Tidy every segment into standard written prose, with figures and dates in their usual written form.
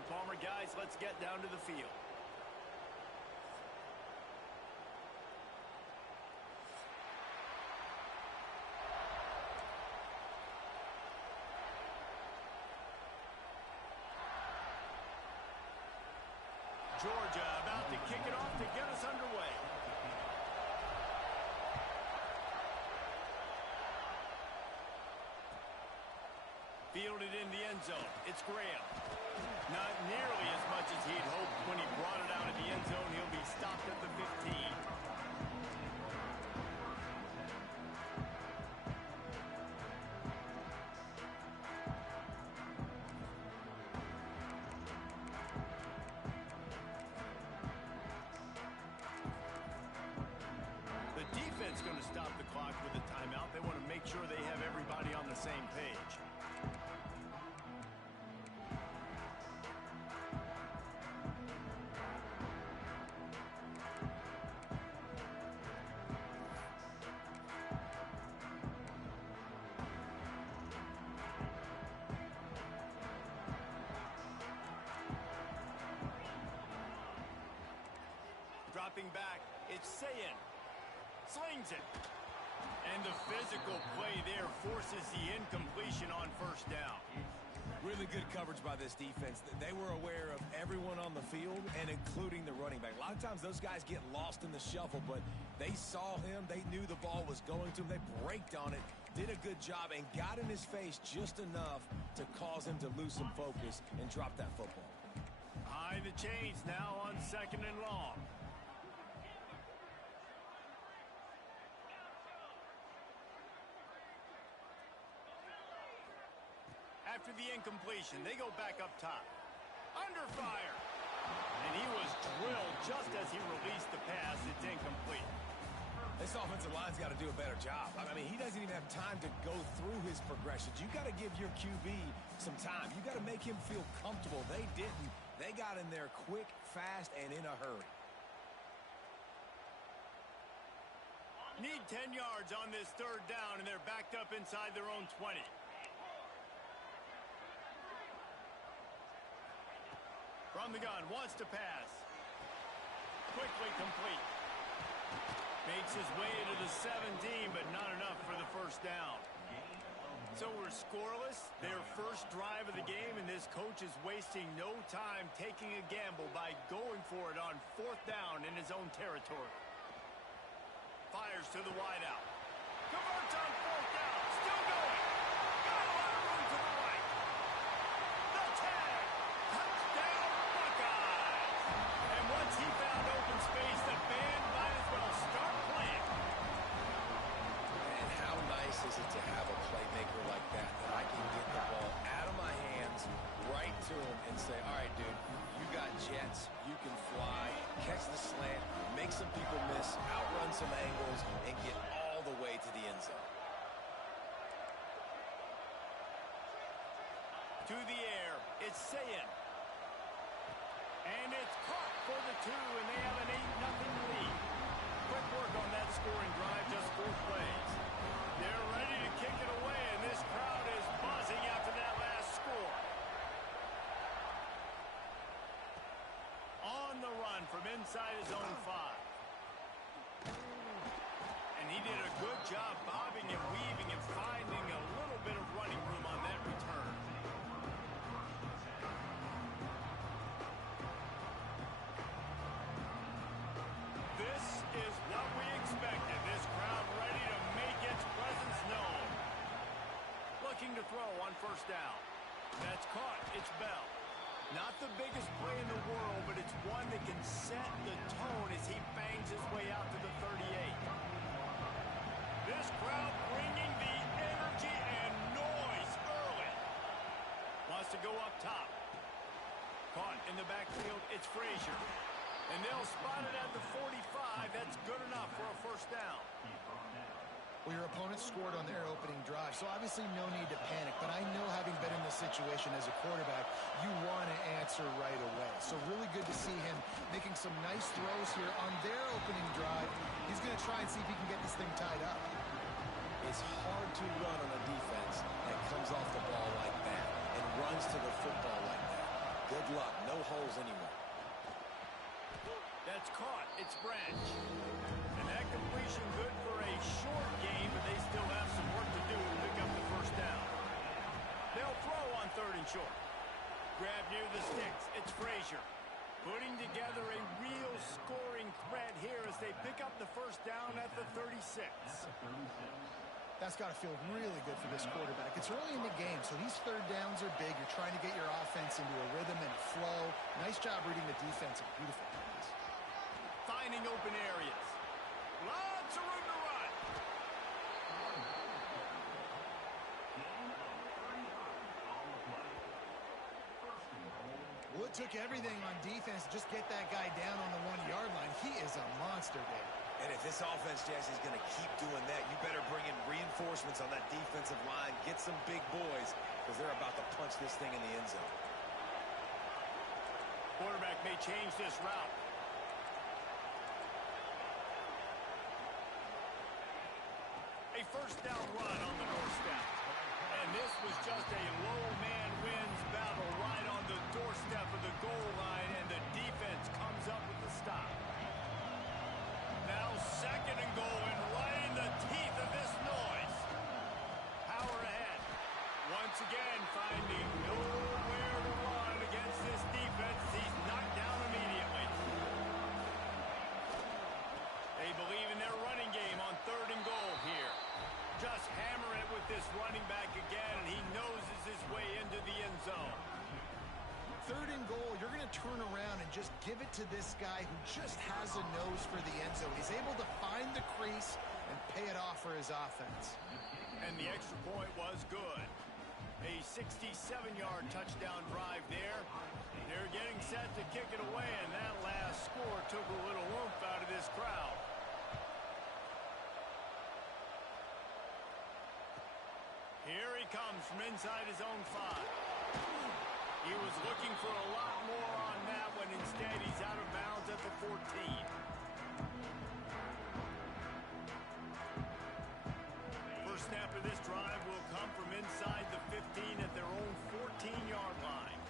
Jesse Palmer. Guys, let's get down to the field. Georgia about to kick it off to get us underway. Fielded in the end zone. It's Graham. Not nearly as much as he'd hoped when he brought it out of the end zone. He'll be stopped at the 15. Defense going to stop the clock with a timeout. They want to make sure they have everybody on the same page. Dropping back, it's Sayin. Slings it. And the physical play there forces the incompletion on first down. Really good coverage by this defense. They were aware of everyone on the field and including the running back. A lot of times those guys get lost in the shuffle, but they saw him. They knew the ball was going to him. They braked on it, did a good job, and got in his face just enough to cause him to lose some focus and drop that football. High the chains now on 2nd and long. After the incompletion, they go back up top. Under fire. And he was drilled just as he released the pass. It's incomplete. This offensive line's got to do a better job. I mean, he doesn't even have time to go through his progressions. You got to give your QB some time. You got to make him feel comfortable. They didn't. They got in there quick, fast, and in a hurry. Need 10 yards on this 3rd down, and they're backed up inside their own 20. From the gun, wants to pass. Quickly complete. Makes his way to the 17, but not enough for the 1st down. So we're scoreless. Their first drive of the game, and this coach is wasting no time taking a gamble by going for it on 4th down in his own territory. Fires to the wideout. Converts on 4th down. Still going. Got a lot of room to the right. The tag. Touchdown, Buckeyes. And once he found open space, the band might as well start playing. And how nice is it to have a playmaker like that I can get the ball out of my hands right to him and say, all right, dude, you got jets, you can fly, catch the slant, make some people miss, outrun some angles, and get all the way to the end zone. To the air, it's Sayin. And it's caught for the 2, and they have an 8-0 lead. Quick work on that scoring drive, just 4 plays. They're ready to kick it away, and this crowd is buzzing after that last score. On the run from inside his own 5. And he did a good job bobbing and weaving and finding a little bit of running room on that return. This is what we expected. This crowd ready to make its presence known. Looking to throw on 1st down. That's caught. It's Bell. Not the biggest play in the world, but it's one that can set the tone as he bangs his way out to the 38. This crowd bringing the energy and noise early. Wants to go up top. Caught in the backfield. It's Frazier. And they'll spot it at the 45. That's good enough for a 1st down. Well, your opponent scored on their opening drive, so obviously no need to panic. But I know, having been in this situation as a quarterback, you want to answer right away. So really good to see him making some nice throws here on their opening drive. He's going to try and see if he can get this thing tied up. It's hard to run on a defense that comes off the ball like that and runs to the football like that. Good luck. No holes anywhere. That's caught. It's Branch. And that completion good for a short game, but they still have some work to do to pick up the first down. They'll throw on 3rd and short. Grab near the sticks. It's Frazier. Putting together a real scoring threat here as they pick up the first down at the 36. That's got to feel really good for this quarterback. It's early in the game, so these 3rd downs are big. You're trying to get your offense into a rhythm and a flow. Nice job reading the defense. Beautiful pass. Finding open areas. Lots of room to run. Well, it took everything on defense to just get that guy down on the 1-yard line. He is a monster, Dave. And if this offense, Jesse, is going to keep doing that, you better bring in reinforcements on that defensive line. Get some big boys because they're about to punch this thing in the end zone. Quarterback may change this route. A first down run on the doorstep. And this was just a low man wins battle right on the doorstep of the goal line, and the defense comes up with the stop. Now 2nd and goal, and right in the teeth of this noise. Power ahead. Once again, finding nowhere to run against this defense. He's knocked down immediately. They believe in their running game on 3rd and goal here. Just hammer it with this running back again, and he noses his way into the end zone. 3rd and goal, you're going to turn around and just give it to this guy who just has a nose for the end zone. He's able to find the crease and pay it off for his offense. And the extra point was good. A 67-yard touchdown drive there. They're getting set to kick it away, and that last score took a little oomph out of this crowd. Here he comes from inside his own 5. He was looking for a lot more on that one. Instead, he's out of bounds at the 14. First snap of this drive will come from inside the 15 at their own 14-yard line.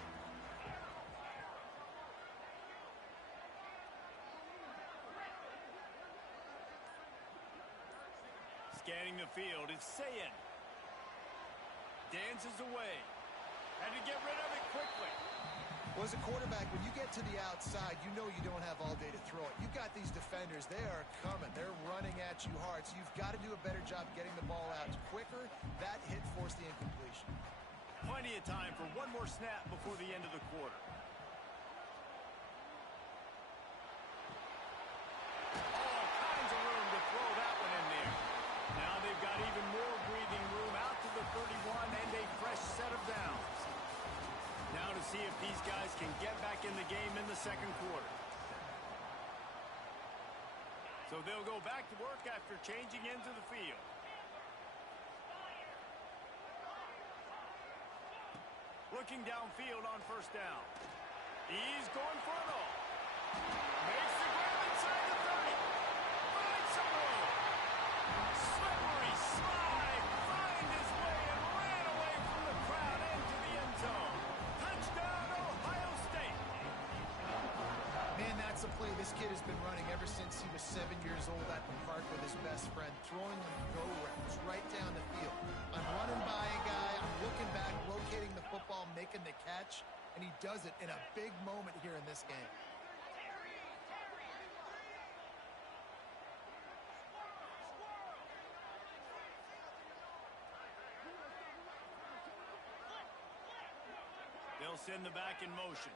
Scanning the field, it's Sayin. Dances away. Had to get rid of it quickly. Well, as a quarterback, when you get to the outside, you know you don't have all day to throw it. You've got these defenders. They are coming. They're running at you hard. So you've got to do a better job getting the ball out quicker. That hit forced the incompletion. Plenty of time for one more snap before the end of the quarter. All kinds of room to throw that one in there. Now they've got even more breathing room out to the 31 and a fresh set of downs. Now to see if these guys can get back in the game in the 2nd quarter. So they'll go back to work after changing into the field. Looking downfield on 1st down. He's going for it all. Makes the grab inside the 30. Finds some room. Slippery slide. Find his way and ran away from the crowd into the end zone. Touchdown, Ohio State. Man, that's a play this kid has been running ever since he was 7 years old at the park with his best friend, throwing them go routes right down the field. I'm running by a guy, I'm looking back, locating the football, making the catch, and he does it in a big moment here in this game. They'll send the back in motion.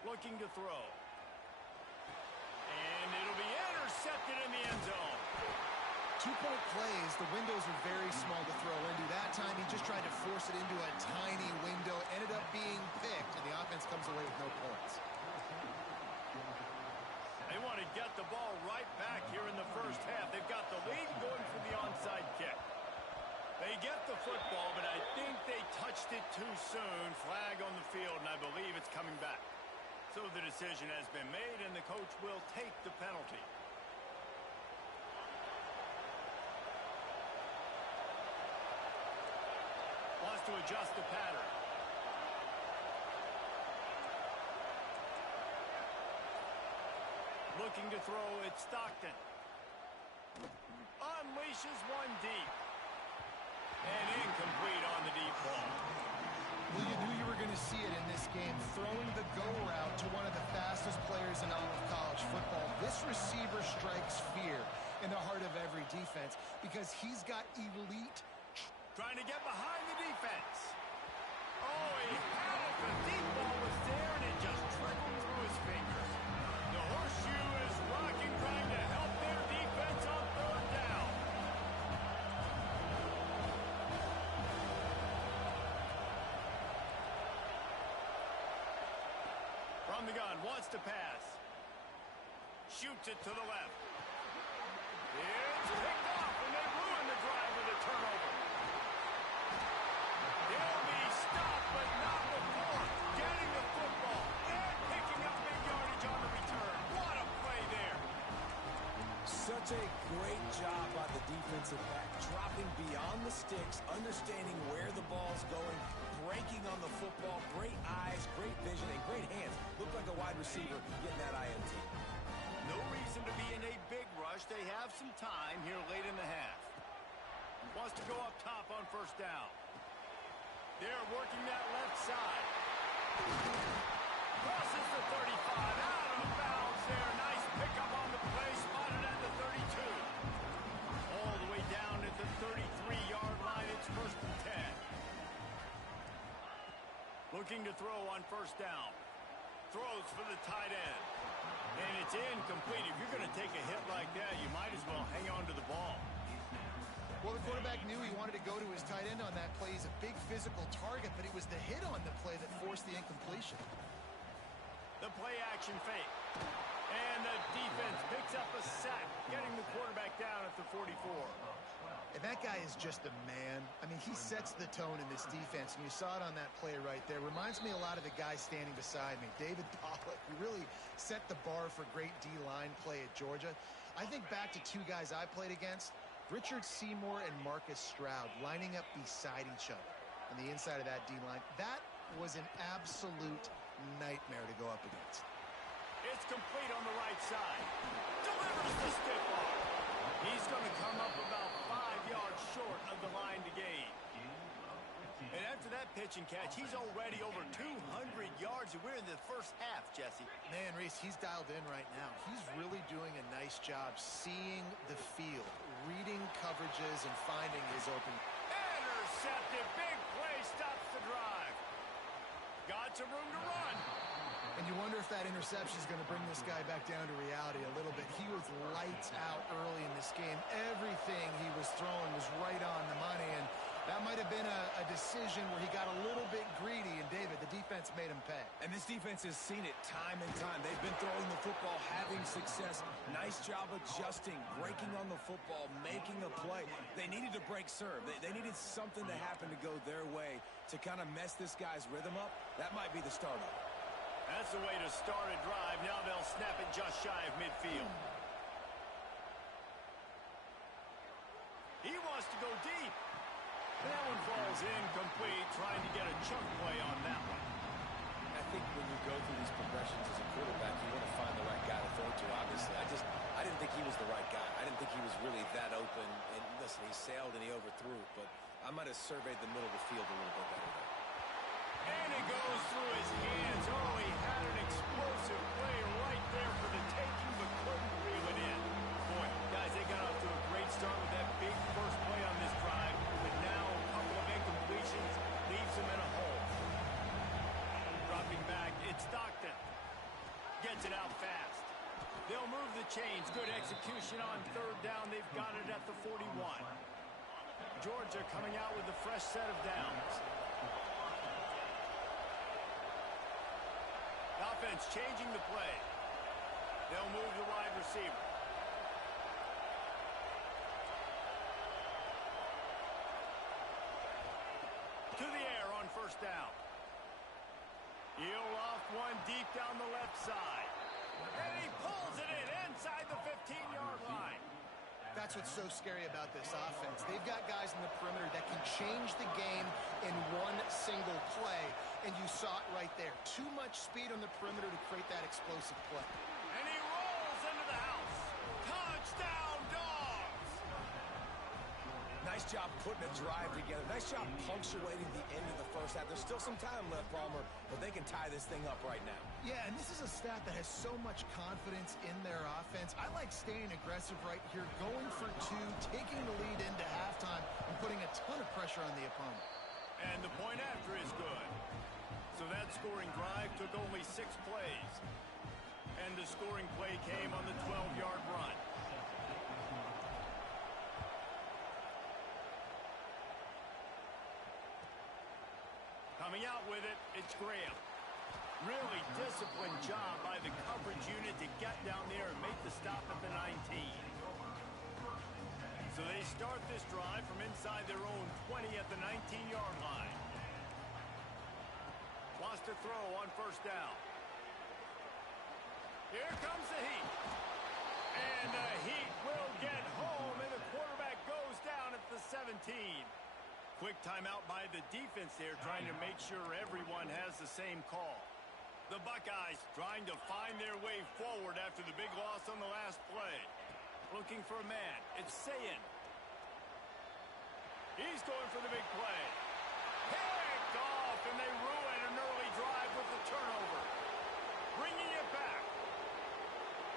Looking to throw. And it'll be intercepted in the end zone. 2-point plays, the windows are very small to throw into. That time he just tried to force it into a tiny window, ended up being picked, and the offense comes away with no points. They want to get the ball right back here in the first half. They've got the lead going for the onside kick. They get the football, but I think they touched it too soon. Flag on the field, and I believe it's coming back. So the decision has been made, and the coach will take the penalty. to adjust the pattern. Looking to throw, it's Stockton. Unleashes one deep. And incomplete on the deep ball. Well, you knew you were going to see it in this game, throwing the go route to one of the fastest players in all of college football. This receiver strikes fear in the heart of every defense because he's got elite. Trying to get behind the defense. Oh, he had it. The deep ball was there, and it just trickled through his fingers. The horseshoe is rocking, trying to help their defense on third down. From the gun, wants to pass. Shoots it to the left. It's picked off, and they ruin the drive with a turnover. They'll be stopped, but not before getting the football and picking up big yardage on the return. What a play there. Such a great job by the defensive back, dropping beyond the sticks, understanding where the ball's going, breaking on the football, great eyes, great vision, and great hands. Looked like a wide receiver getting that INT. No reason to be in a big rush. They have some time here late in the half. Wants to go up top on first down. They're working that left side. Crosses the 35. Out of bounds there. Nice pickup on the play. Spotted at the 32. All the way down at the 33-yard line. It's first and 10. Looking to throw on first down. Throws for the tight end. And it's incomplete. If you're going to take a hit like that, you might as well hang on to the ball. Well, the quarterback knew he wanted to go to his tight end on that play. He's a big physical target, but it was the hit on the play that forced the incompletion. The play action fake. And the defense picks up a sack, getting the quarterback down at the 44. And that guy is just a man. I mean, he sets the tone in this defense, and you saw it on that play right there. Reminds me a lot of the guy standing beside me, David Pollock, who really set the bar for great D-line play at Georgia. I think back to two guys I played against, Richard Seymour and Marcus Stroud, lining up beside each other on the inside of that D-line. That was an absolute nightmare to go up against. It's complete on the right side. Delivers the stiff arm. He's going to come up about 5 yards short of the line to gain. And after that pitch and catch, he's already over 200 yards, and we're in the first half, Jesse. Man, Reese, he's dialed in right now. He's really doing a nice job seeing the field, reading coverages, and finding his open. Intercepted. Big play stops the drive. Got some room to run. And you wonder if that interception is going to bring this guy back down to reality a little bit. He was lights out early in this game. Everything he was throwing was right on the money, and that might have been a decision where he got a little bit greedy, and David, the defense made him pay. And this defense has seen it time and time. They've been throwing the football, having success. Nice job adjusting, breaking on the football, making a play. They needed to break serve. They needed something to happen to go their way to kind of mess this guy's rhythm up. That might be the start of it. That's the way to start a drive. Now they'll snap it just shy of midfield. He wants to go deep. And that one falls incomplete, trying to get a chunk play on that one. I think when you go through these progressions as a quarterback, you want to find the right guy to throw to, obviously. I didn't think he was the right guy. I didn't think he was really that open. And listen, he sailed and he overthrew, but I might have surveyed the middle of the field a little bit better. And it goes through his hands. Oh, he had an explosive play right there for the taking, but couldn't reel it in. Boy, guys, they got off to a great start with that big first play on this drive, but now a couple of incompletions leaves them in a hole. Dropping back, it's Stockton. Gets it out fast. They'll move the chains. Good execution on third down. They've got it at the 41. Georgia coming out with a fresh set of downs. Offense changing the play. They'll move the wide receiver. To the air on first down. He'll off one deep down the left side. And he pulls it in inside the 15-yard line. That's what's so scary about this offense. They've got guys in the perimeter that can change the game in one too much speed on the perimeter to create that explosive play. And he rolls into the house. Touchdown, Dawgs! Nice job putting a drive together. Nice job punctuating the end of the first half. There's still some time left, Palmer, but they can tie this thing up right now. Yeah, and this is a staff that has so much confidence in their offense. I like staying aggressive right here, going for two, taking the lead into halftime, and putting a ton of pressure on the opponent. And the point after is good. So that scoring drive took only 6 plays. And the scoring play came on the 12-yard run. Coming out with it, it's Graham. Really disciplined job by the coverage unit to get down there and make the stop at the 19. So they start this drive from inside their own 20 at the 19-yard line. Wants to throw on first down. Here comes the Heat. And the Heat will get home, and the quarterback goes down at the 17. Quick timeout by the defense there, trying to make sure everyone has the same call. The Buckeyes trying to find their way forward after the big loss on the last play. Looking for a man. It's Sayin. He's going for the big play. Picked off, and they ruin an early drive with the turnover. Bringing it back.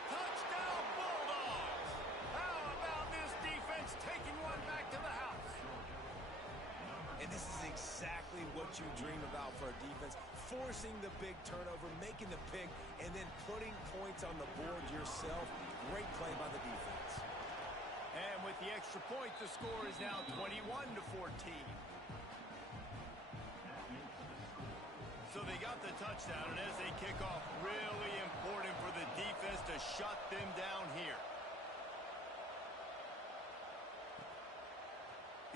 Touchdown, Bulldogs! How about this defense taking one back to the house? And this is exactly what you dream about for a defense. Forcing the big turnover, making the pick, and then putting points on the board yourself. Great play by the defense. And with the extra point, the score is now 21-14. So they got the touchdown, and as they kick off, really important for the defense to shut them down here.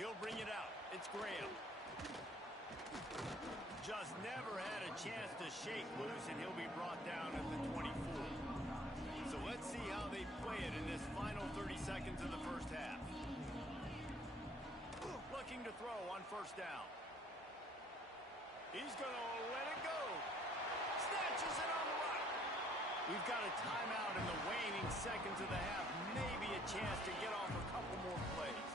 He'll bring it out. It's Graham. Just never had a chance to shake loose, and he'll be brought down at the 24. So let's see how they play it in this final 30 seconds of the first half. Looking to throw on first down. He's going to let it go. Snatches it on the right. We've got a timeout in the waning seconds of the half. Maybe a chance to get off a couple more plays.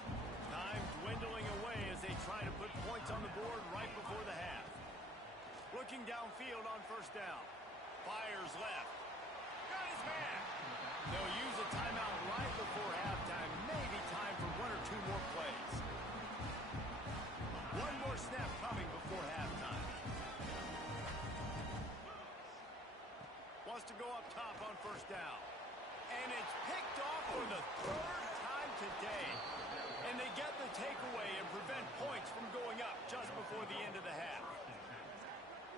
Time dwindling away as they try to put points on the board right before the half. Looking downfield on first down. Fires left. Got his man. They'll use a timeout right before halftime. Maybe time for 1 or 2 more plays. One more snap coming before halftime. Wants to go up top on first down. And it's picked off for the 3rd time today. And they get the takeaway and prevent points from going up just before the end of the half.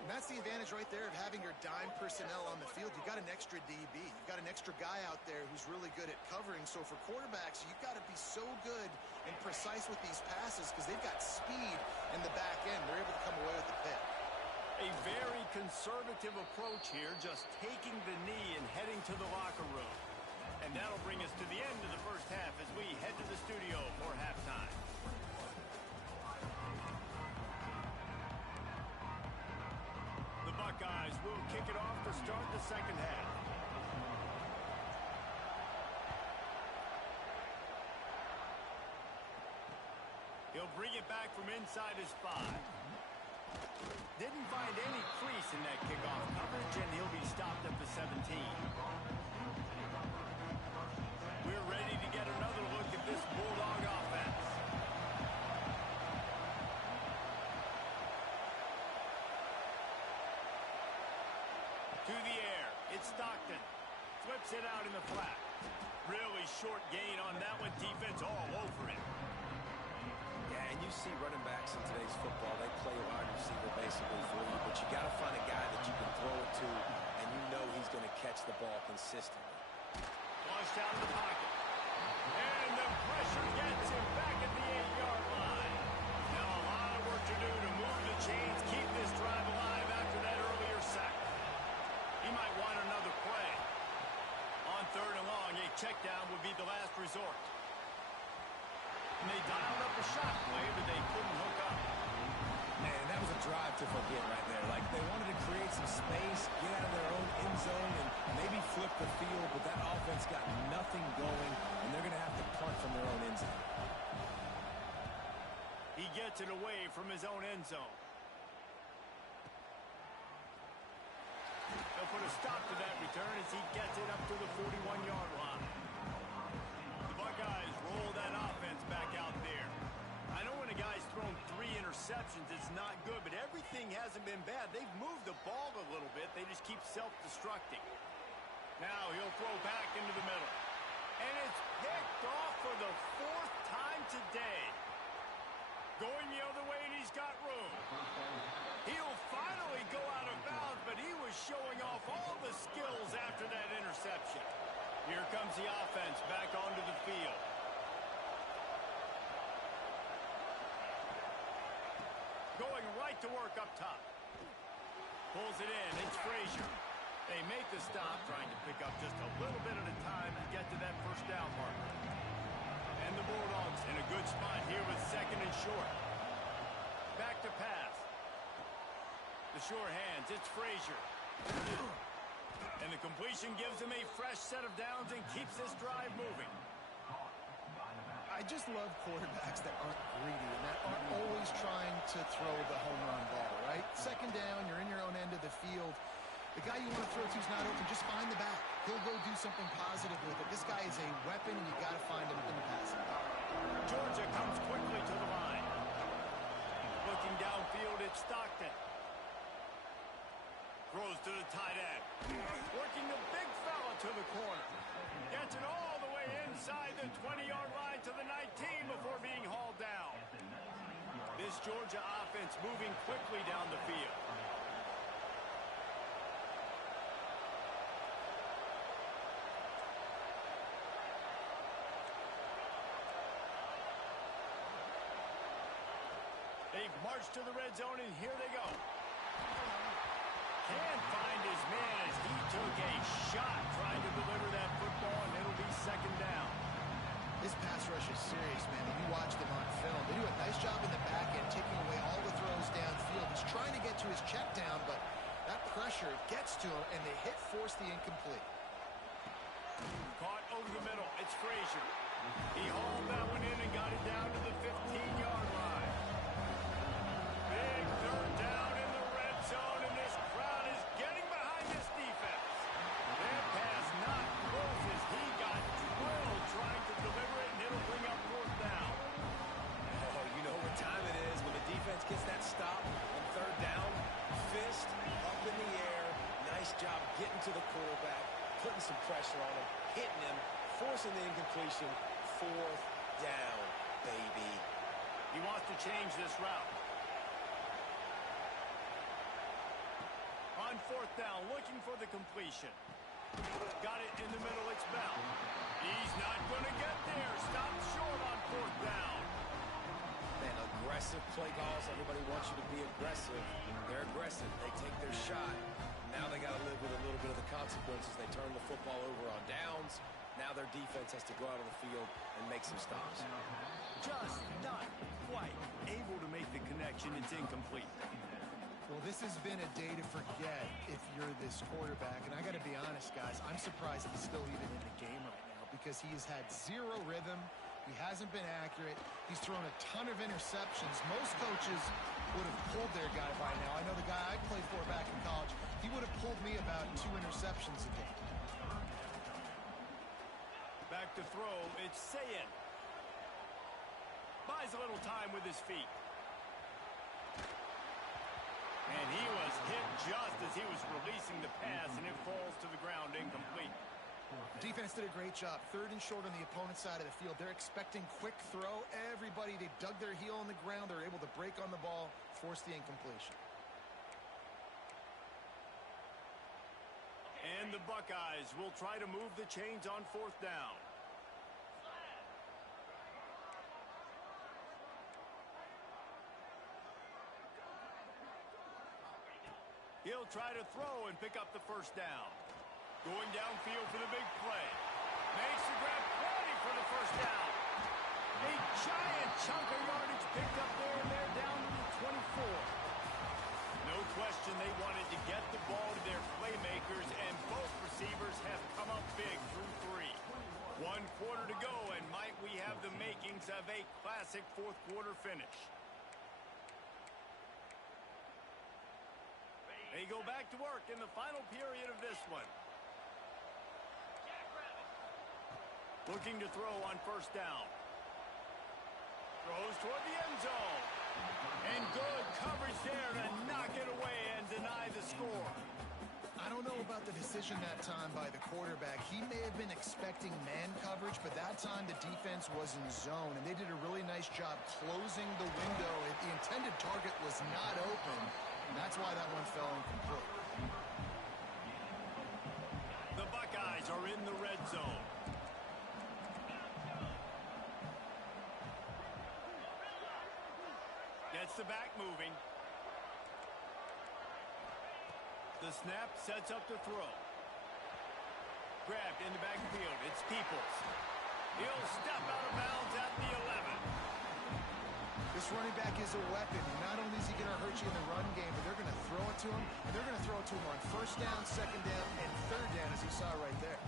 And that's the advantage right there of having your dime personnel on the field. You've got an extra DB. You've got an extra guy out there who's really good at covering. So for quarterbacks, you've got to be so good and precise with these passes because they've got speed in the back end. They're able to come away with the pick. A very conservative approach here, just taking the knee and heading to the locker room. And that'll bring us to the end of the first half as we head to the studio for halftime. The Buckeyes will kick it off to start the second half. He'll bring it back from inside his 5. Didn't find any crease in that kickoff coverage, and he'll be stopped at the 17. We're ready to get another look at this Bulldog offense. To the air, it's Stockton. Flips it out in the flat. Really short gain on that one. Defense all over it. Yeah, and you see running backs in today's football, they play a wide receiver basically for you, but you got to find a guy that you can throw it to, and you know he's going to catch the ball consistently. Launched out of the pocket. And the pressure gets him back at the 8-yard line. Now a lot of work to do to move the chains, keep this drive alive after that earlier sack. He might want another play. On 3rd and long, a check down would be the last resort. And they dialed up a shot play, but they couldn't hook up. Man, that was a drive to forget right there. Like, they wanted to create some space, get out of their own end zone, and maybe flip the field, but that offense got nothing going, and they're going to have to punt from their own end zone. He gets it away from his own end zone. They'll put a stop to that return as he gets it up to the 41-yard line. The Buckeyes roll that offense back out there. I know when a guy's thrown 3 interceptions, it's not good, but everything hasn't been bad. They've moved the ball a little bit. They just keep self-destructing. Now he'll throw back into the middle. And it's picked off for the 4th time today. Going the other way, and he's got room. He'll finally go out of bounds, but he was showing off all the skills after that interception. Here comes the offense back onto the field. Going right to work up top. Pulls it in. It's Frazier. They make the stop, trying to pick up just a little bit at a time to get to that first down marker. And the Bulldogs in a good spot here with 2nd and short. Back to pass. The short hands. It's Frazier. And the completion gives him a fresh set of downs and keeps this drive moving. I just love quarterbacks that aren't greedy and that aren't always trying to throw the home run ball, right? 2nd down, you're in your own end of the field. The guy you want to throw to is not open. Just find the back. He'll go do something positive with it. This guy is a weapon, and you got to find him in the passing. Georgia comes quickly to the line. Looking downfield, it's Stockton. Throws to the tight end. Working the big fella to the corner. Gets it all the way inside the 20-yard line to the 19 before being hauled down. This Georgia offense moving quickly down the field. They've marched to the red zone, and here they go. Can't find his man as he took a shot trying to deliver that football, and it'll be 2nd down. This pass rush is serious, man. When you watch them on film, they do a nice job in the back end, taking away all the throws downfield. He's trying to get to his check down, but that pressure gets to him, and they force the incomplete. Caught over the middle. It's Frazier. He hauled that one in and got it down to the 15-yard line. Big 3rd down in the red zone, and this crowd is getting behind this defense. That pass not close as he got drilled trying to deliver it, and it'll bring up 4th down. Oh, you know what time it is when the defense gets that stop on 3rd down. Fist up in the air. Nice job getting to the quarterback, putting some pressure on him, hitting him, forcing the incompletion. 4th down, baby. He wants to change this route. On 4th down, looking for the completion. Got it in the middle, it's Bell. He's not going to get there. Stopped short on 4th down. Man, aggressive play calls. Everybody wants you to be aggressive. They're aggressive. They take their shot. Now they got to live with a little bit of the consequences. They turn the football over on downs. Now their defense has to go out on the field and make some stops. Just not quite able to make the connection. It's incomplete. Well, this has been a day to forget if you're this quarterback. And I got to be honest, guys, I'm surprised he's still even in the game right now because he has had 0 rhythm. He hasn't been accurate. He's thrown a ton of interceptions. Most coaches would have pulled their guy by now. I know the guy I played for back in college, he would have pulled me about 2 interceptions a game. Back to throw, it's Sayin. Buys a little time with his feet. And he was hit just as he was releasing the pass, and it falls to the ground incomplete. Defense did a great job. 3rd and short on the opponent's side of the field. They're expecting quick throw. Everybody, they dug their heel on the ground. They're able to break on the ball, force the incompletion. And the Buckeyes will try to move the chains on 4th down. He'll try to throw and pick up the first down. Going downfield for the big play. Makes the grab, plenty for the first down. A giant chunk of yardage picked up there, and they're down to the 24. they wanted to get the ball to their playmakers, and both receivers have come up big through 3. 1 quarter to go, and might we have the makings of a classic fourth-quarter finish. They go back to work in the final period of this one. Looking to throw on first down. Throws toward the end zone. And good coverage there to knock it away and deny the score. I don't know about the decision that time by the quarterback. He may have been expecting man coverage, but that time the defense was in zone, and they did a really nice job closing the window. The intended target was not open, and that's why that one fell incomplete. The Buckeyes are in the red zone. Gets the back moving. The snap sets up the throw. Grabbed in the backfield. It's Peoples. He'll step out of bounds at the 11. This running back is a weapon. Not only is he going to hurt you in the run game, but they're going to throw it to him, and they're going to throw it to him on first down, second down, and third down, as you saw right there.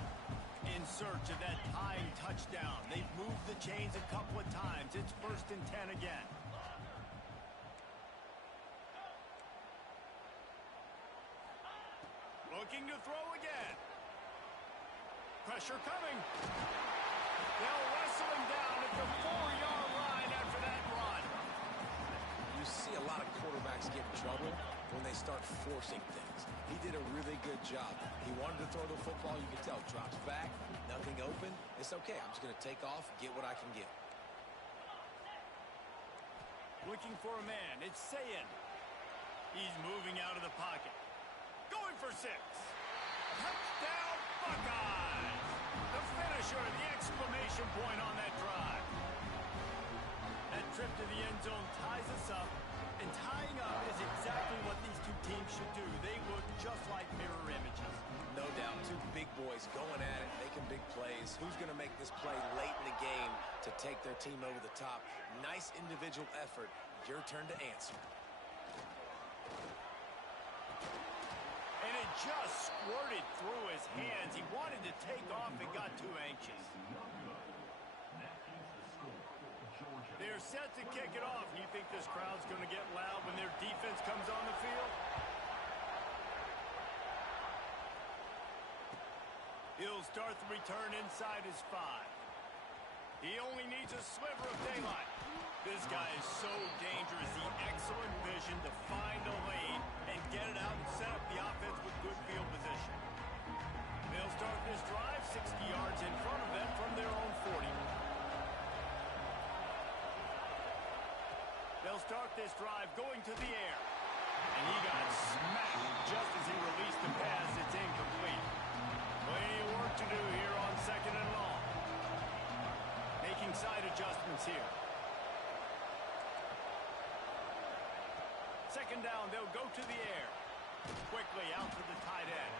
In search of that tying touchdown. They've moved the chains a couple of times. It's 1st and 10 again. Looking to throw again. Pressure coming. They'll wrestle him down at the 4-yard line after that run. You see a lot of quarterbacks get in trouble when they start forcing things. He did a really good job. He wanted to throw the football. You can tell. Drops back. Nothing open. It's okay. I'm just going to take off, get what I can get. Looking for a man. It's Sayin. He's moving out of the pocket. Going for 6. Touchdown, Buckeyes! The finisher, the exclamation point on that drive. That trip to the end zone ties us up, and tying up is exactly what these two teams should do. They look just like mirror images. No doubt, two big boys going at it, making big plays. Who's going to make this play late in the game to take their team over the top? Nice individual effort. Your turn to answer. And it just squirted through his hands. He wanted to take off and got too anxious. They're set to kick it off. You think this crowd's going to get loud when their defense comes on the field? He'll start the return inside his 5. He only needs a sliver of daylight. This guy is so dangerous. The excellent vision to find a lane and get it out and set up the offense with good field position. They'll start this drive 60 yards in front of them from their own 40. They'll start this drive going to the air. And he got smacked just as he released the pass. It's incomplete. Plenty of work to do here on 2nd and long. Making side adjustments here. 2nd down, they'll go to the air. Quickly out to the tight end.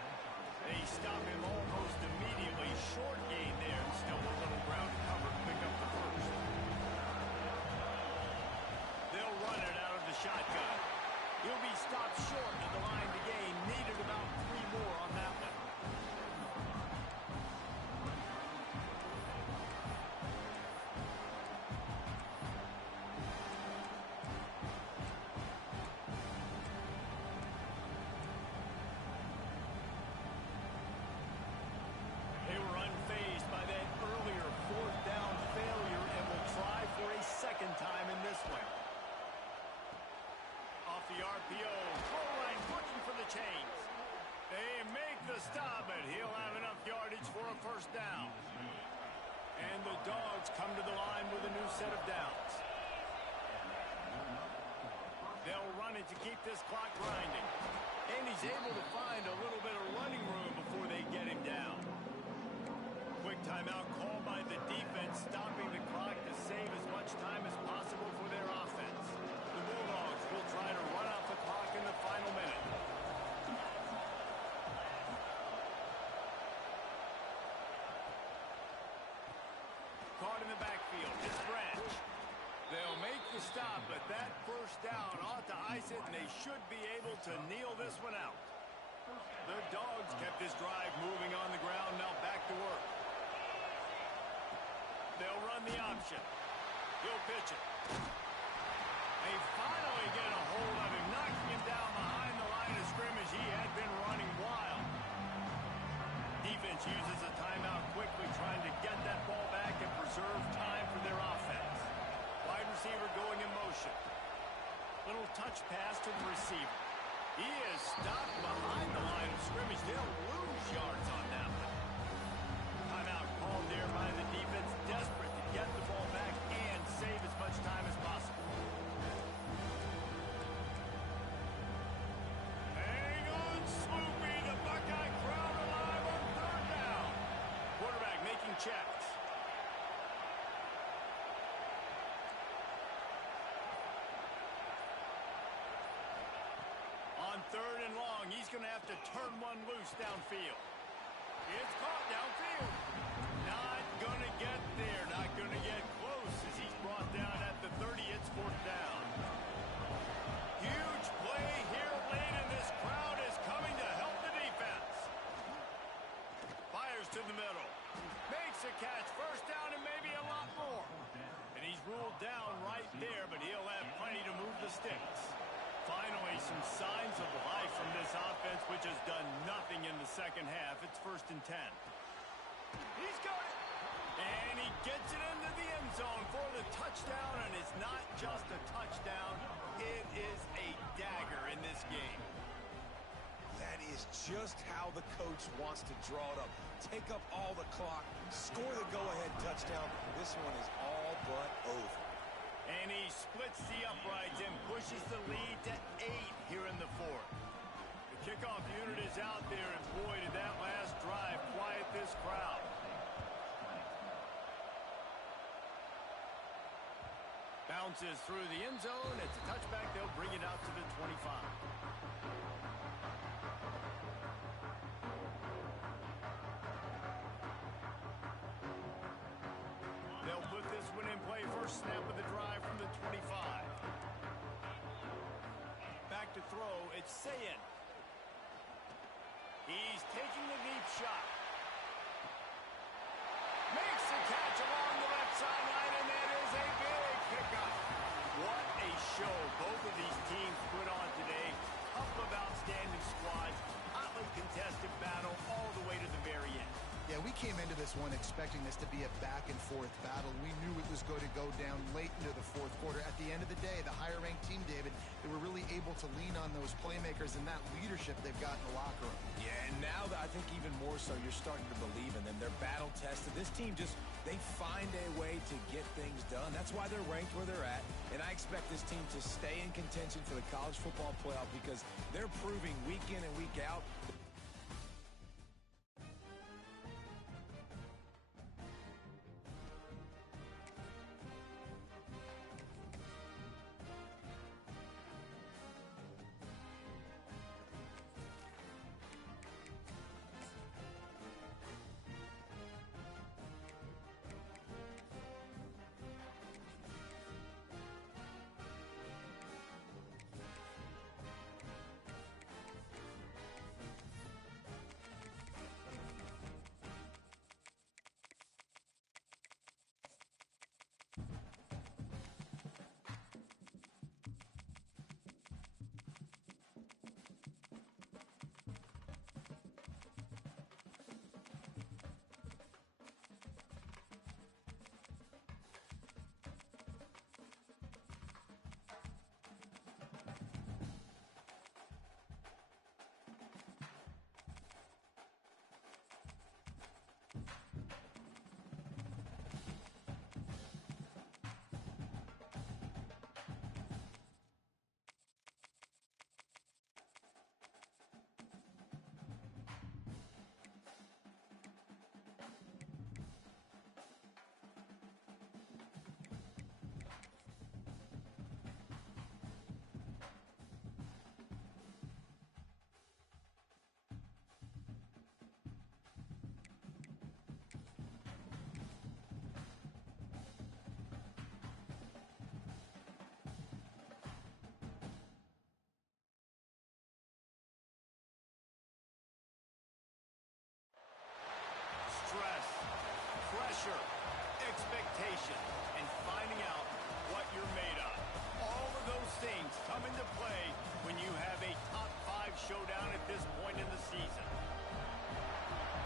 They stop him almost immediately. Short gain there, and still a little ground to cover to pick up the 1st. They'll run it out of the shotgun. He'll be stopped short of the line to gain. Needed about 3 more on that one. They were unfazed by that earlier 4th down failure and will try for a 2nd time in this one. Off the RPO, throw right, looking for the chains. They make the stop, but he'll have enough yardage for a 1st down. And the Dawgs come to the line with a new set of downs. They'll run it to keep this clock grinding. And he's able to find a little bit of running room before they get him down. Quick timeout called by the defense, stopping the clock to save as much time as possible for their offense. The Bulldogs will try to run out the clock in the final minute. Caught in the backfield. It's Branch. They'll make the to stop, but that first down ought to ice it, and they should be able to kneel this one out. The Dogs kept this drive moving on the ground. Now back to work. They'll run the option. He'll pitch it. They finally get a hold of him, knocking him down behind the line of scrimmage. He had been running wild. Defense uses a timeout quickly, trying to get that ball back and preserve time for their offense. Wide receiver going in motion. Little touch pass to the receiver. He is stopped behind the line of scrimmage. They'll lose yards on that one. Timeout called there by the defense, desperate to get the ball back and save as much time as possible. Hang on, Sloopy. The Buckeye crowd alive on third down. Quarterback making checks. On third and long, he's going to have to turn one loose downfield. It's caught downfield. Not going to get there. Not going to get close as he's brought down at the 30. It's fourth down. Huge play here late, and this crowd is coming to help the defense. Fires to the middle. Makes a catch. First down and maybe a lot more. And he's ruled down right there, but he'll have plenty to move the sticks. Finally, some signs of life from this offense, which has done nothing in the second half. It's 1st and 10. He's got it. And he gets it into the end zone for the touchdown, and it's not just a touchdown. It is a dagger in this game. That is just how the coach wants to draw it up. Take up all the clock, score the go-ahead touchdown. This one is all but over. And he splits the uprights and pushes the lead to 8 here in the fourth. The kickoff unit is out there, and boy, did that last drive quiet this crowd. Bounces through the end zone. It's a touchback. They'll bring it out to the 25. They'll put this one in play. First snap of the drive from the 25. Back to throw. It's Sayin. He's taking the deep shot. Makes the catch along the left sideline, and that is a big pickup. What a show both of these teams put on today. Couple of outstanding squads. Hotly contested battle all the way to the very end. Yeah, we came into this one expecting this to be a back-and-forth battle. We knew it was going to go down late into the fourth quarter. At the end of the day, the higher-ranked team, David, they were really able to lean on those playmakers and that leadership they've got in the locker room. Yeah, and now I think even more so, you're starting to believe in them. They're battle-tested. This team they find a way to get things done. That's why they're ranked where they're at. And I expect this team to stay in contention for the college football playoff because they're proving week in and week out. Pressure, expectation, and finding out what you're made of. All of those things come into play when you have a top 5 showdown at this point in the season.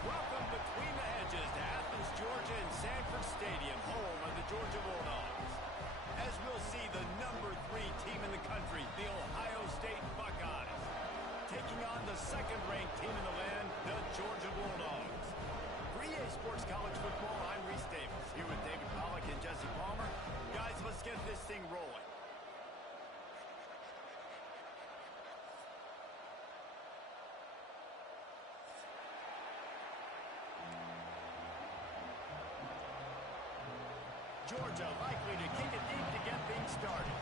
Welcome between the hedges to Athens, Georgia and Sanford Stadium, home of the Georgia Bulldogs. As we'll see the number 3 team in the country, the Ohio State Buckeyes, taking on the second-ranked team in the land, the Georgia Bulldogs. For EA Sports College Football, I'm Reese Davis, here with David Pollack and Jesse Palmer. Guys, let's get this thing rolling. Georgia likely to kick it deep to get things started.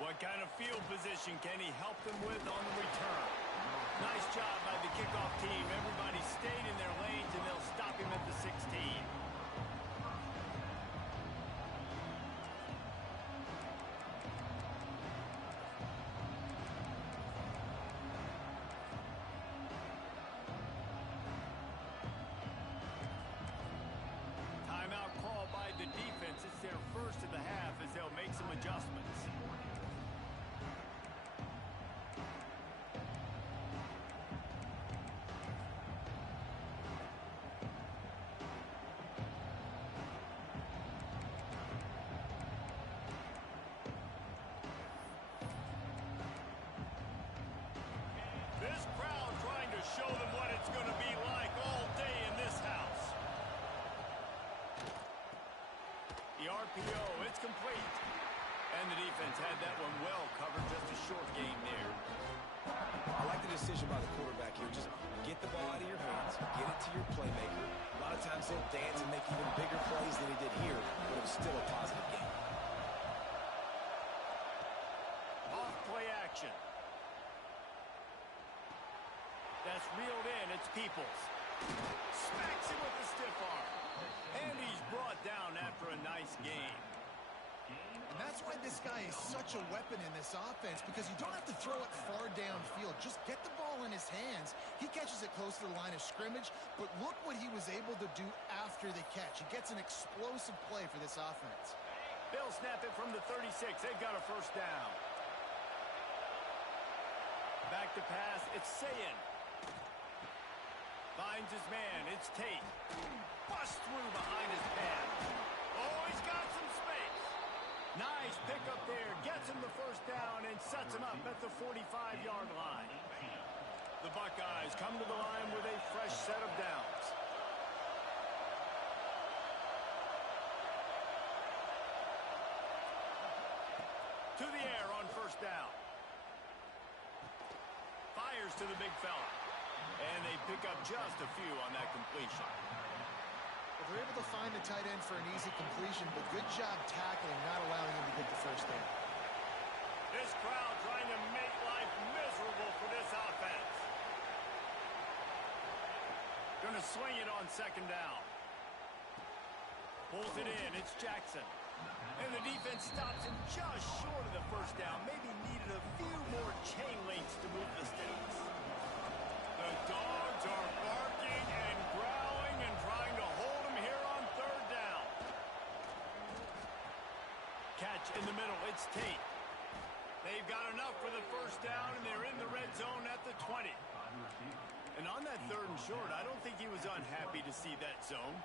What kind of field position can he help them with on the return? Nice job by the kickoff team. Everybody stayed in their lanes, and they'll stop him at the 16. Timeout call by the defense. It's their first of the half as they'll make some adjustments. This crowd trying to show them what it's going to be like all day in this house. The RPO, it's complete. And the defense had that one well covered, just a short gain there. I like the decision by the quarterback here. Just get the ball out of your hands, get it to your playmaker. A lot of times he'll dance and make even bigger plays than he did here, but it was still a positive game. Off play action. That's reeled in. It's Peoples. Smacks him with the stiff arm. And he's brought down after a nice game. And that's why this guy is such a weapon in this offense, because you don't have to throw it far downfield. Just get the ball in his hands. He catches it close to the line of scrimmage, but look what he was able to do after the catch. He gets an explosive play for this offense. They'll snap it from the 36. They've got a first down. Back to pass. It's Sayin. Finds his man. It's Tate. Busts through behind his pad. Oh, he's got some space. Nice pickup there. Gets him the first down and sets him up at the 45-yard line. The Buckeyes come to the line with a fresh set of downs. To the air on first down. Fires to the big fella. And they pick up just a few on that completion. Well, they're able to find the tight end for an easy completion, but good job tackling, not allowing him to get the first down. This crowd trying to make life miserable for this offense. Going to swing it on second down. Pulls it in. It's Jackson. And the defense stops him just short of the first down. Maybe needed a few more chain links to move the sticks. The Dogs are barking and growling and trying to hold him here on third down. Catch in the middle. It's Tate. They've got enough for the first down, and they're in the red zone at the 20. And on that third and short, I don't think he was unhappy to see that zone.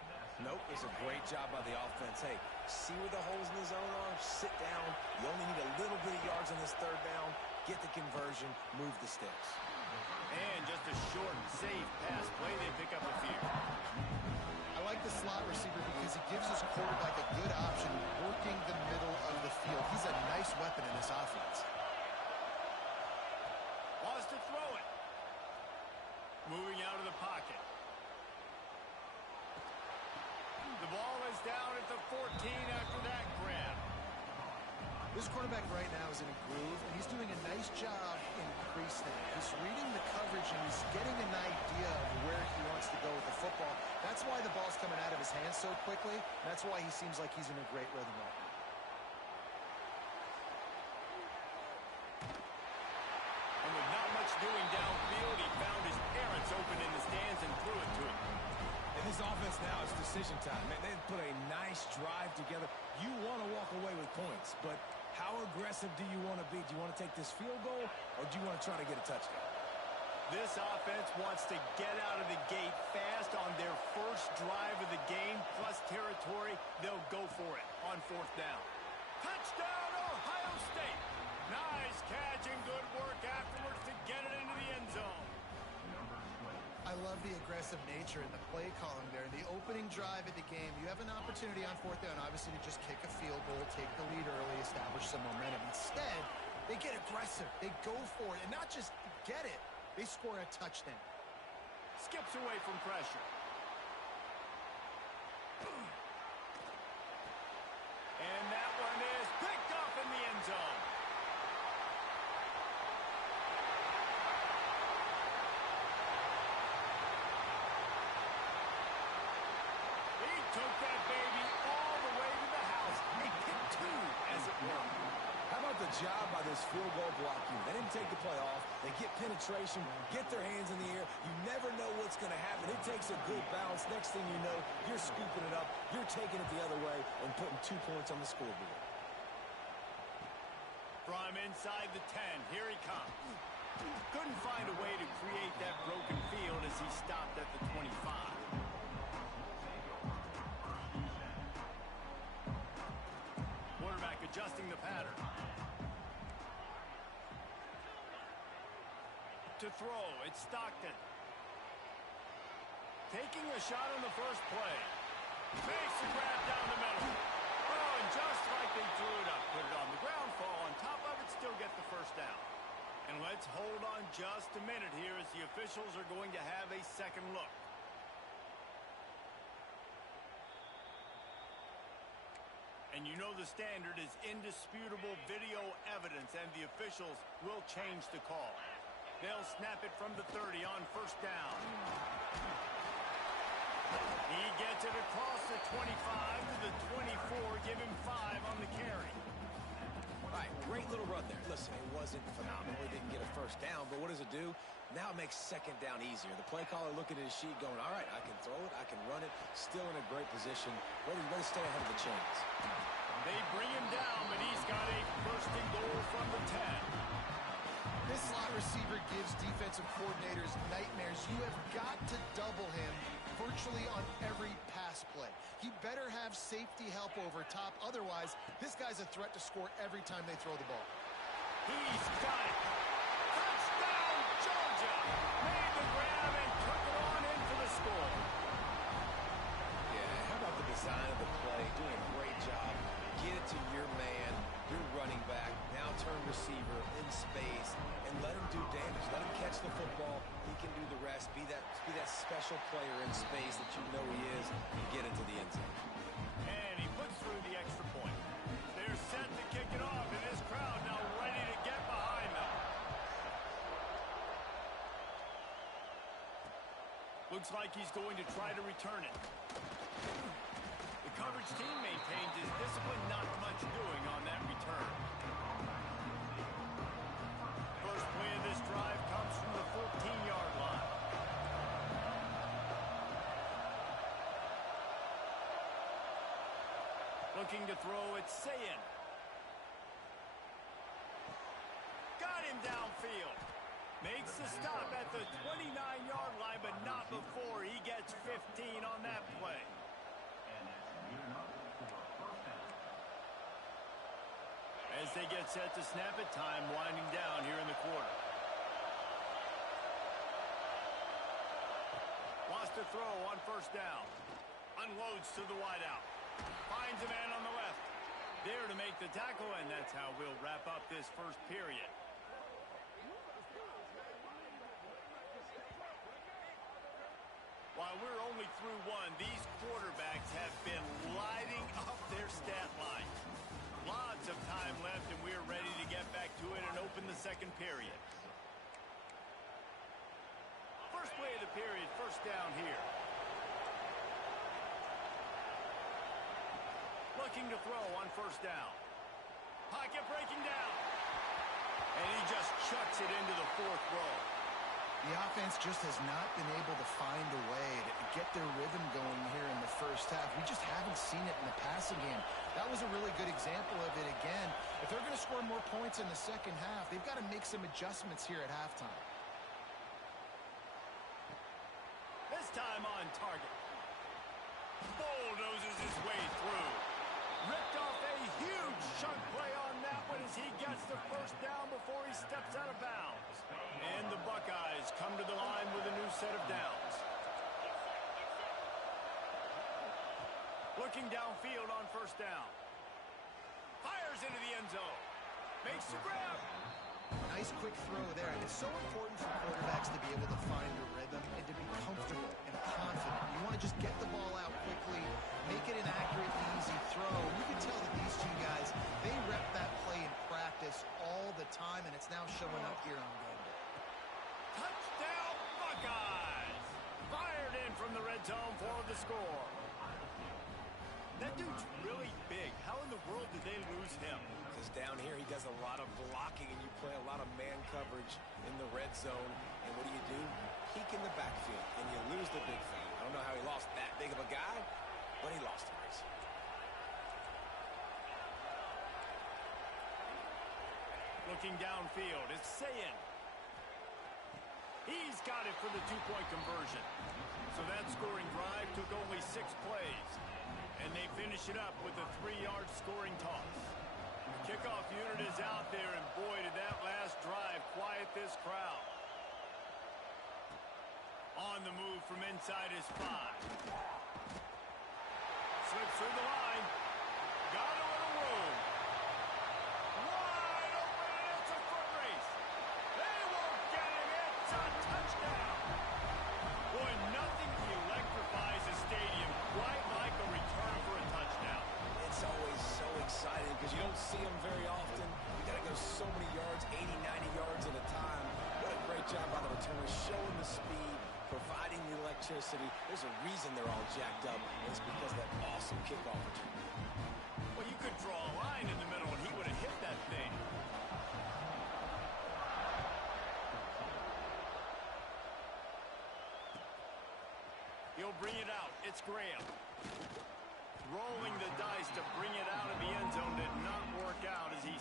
Nope, it's a great job by the offense. Hey, see where the holes in the zone are? Sit down. You only need a little bit of yards on this third down. Get the conversion. Move the sticks. And just a short, safe pass play. They pick up a few. I like the slot receiver because he gives his quarterback a good option working the middle of the field. He's a nice weapon in this offense. Wants to throw it. Moving out of the pocket. The ball is down at the 14 after that grab. This quarterback right now is in a groove, and he's doing a nice job in pre-snap. He's reading the coverage, and he's getting an idea of where he wants to go with the football. That's why the ball's coming out of his hands so quickly. That's why he seems like he's in a great rhythm right now. And with not much pursuing downfield. He found his parents open in the stands and threw it to him. And this offense now is decision time. They've put a nice drive together. You want to walk away with points, but how aggressive do you want to be? Do you want to take this field goal, or do you want to try to get a touchdown? This offense wants to get out of the gate fast on their first drive of the game, plus territory. They'll go for it on fourth down. Touchdown, Ohio State. Nice catch and good work afterwards to get it into the end zone. I love the aggressive nature in the play calling there. The opening drive of the game, you have an opportunity on fourth down, obviously, to just kick a field goal, take the lead early, establish some momentum. Instead, they get aggressive. They go for it, and not just get it. They score a touchdown. Skips away from pressure. And that one is picked up in the end zone. He took that baby all the way to the house. A pick two, as it were. How about the job by this field goal block unit? They didn't take the play off. They get penetration, get their hands in the air. You never know what's going to happen. It takes a good balance. Next thing you know, you're scooping it up, you're taking it the other way, and putting 2 points on the scoreboard. From inside the 10, here he comes. Couldn't find a way to create that broken field as he stopped at the 25. Quarterback adjusting the pattern. To throw, it's Stockton. Taking a shot on the first play. Makes the grab down the middle. Oh, and just like they drew it up, put it on the ground, fall on top of it, still get the first down. And let's hold on just a minute here as the officials are going to have a second look. And you know the standard is indisputable video evidence, and the officials will change the call. They'll snap it from the 30 on first down. He gets it across the 25 to the 24, give him 5 on the carry. All right, great little run there. Listen, it wasn't phenomenal. He didn't get a first down, but what does it do? Now it makes second down easier. The play caller looking at his sheet going, all right, I can throw it, I can run it, still in a great position, ready to stay ahead of the chains. They bring him down, but he's got a first and goal from the 10. This slot receiver gives defensive coordinators nightmares. You have got to double him virtually on every pass play. He better have safety help over top. Otherwise, this guy's a threat to score every time they throw the ball. He's got it. Touchdown, Georgia. Made the grab and took it on in for the score. Yeah, how about the design of the play? Doing a great job. Get it to your man, your running back, now turn receiver in space, and let him do damage. Let him catch the football. He can do the rest. Be that special player in space that you know he is, and get into the end zone. And he puts through the extra point. They're set to kick it off, and this crowd now ready to get behind them. Looks like he's going to try to return it. The coverage team maintains his discipline, not much doing on that return. First play of this drive comes from the 14-yard line. Looking to throw, it's Sayin. Got him downfield. Makes the stop at the 29-yard line, but not before he gets 15 on that play. As they get set to snap it, time winding down here in the quarter. Wants to throw on first down. Unloads to the wideout. Finds a man on the left. There to make the tackle, and that's how we'll wrap up this first period. While we're only through one, these quarterbacks have been lighting up their stat line. Lots of time left, and we're ready to get back to it and open the second period. First play of the period, first down here. Looking to throw on first down. Pocket breaking down. And he just chucks it into the fourth row. The offense just has not been able to find a way to get their rhythm going here in the first half. We just haven't seen it in the passing game. That was a really good example of it again. If they're going to score more points in the second half, they've got to make some adjustments here at halftime. This time on target. Bulldozes his way through. Ripped off a huge chunk play on that one as he gets the first down before he steps out of bounds. And the Buckeyes come to the line with a new set of downs. Looking downfield on first down. Fires into the end zone. Makes the grab. Nice quick throw there. And it's so important for quarterbacks to be able to find a rhythm and to be comfortable and confident. You want to just get the ball out quickly, make it an accurate, easy throw. You can tell that these two guys, they rep that play in practice all the time, and it's now showing up here on game day. Touchdown Buckeyes! Fired in from the red zone for the score. That dude's really big. How in the world did they lose him? Because down here he does a lot of blocking and you play a lot of man coverage in the red zone. And what do? Peek in the backfield and you lose the big thing. I don't know how he lost that big of a guy, but he lost him. Looking downfield, it's Sayin. He's got it for the two-point conversion. So that scoring drive took only 6 plays. And they finish it up with a 3-yard scoring toss. The kickoff unit is out there, and boy, did that last drive quiet this crowd. On the move from inside his 5. Slips through the line. Got a little room. Wide open, and it's a foot race. They won't get him. It's a touchdown. Boy, nothing electrifies a stadium quite like a return for a touchdown. It's always so exciting because you don't see them very often. You got to go so many yards, 80, 90 yards at a time. What a great job by the returners, showing the speed, providing the electricity. There's a reason they're all jacked up, and it's because of that awesome kickoff return. Well, you could draw a line in the middle, and he would have hit that thing. He'll bring it out. It's Graham. Rolling the dice to bring it out of the end zone did not work out as he...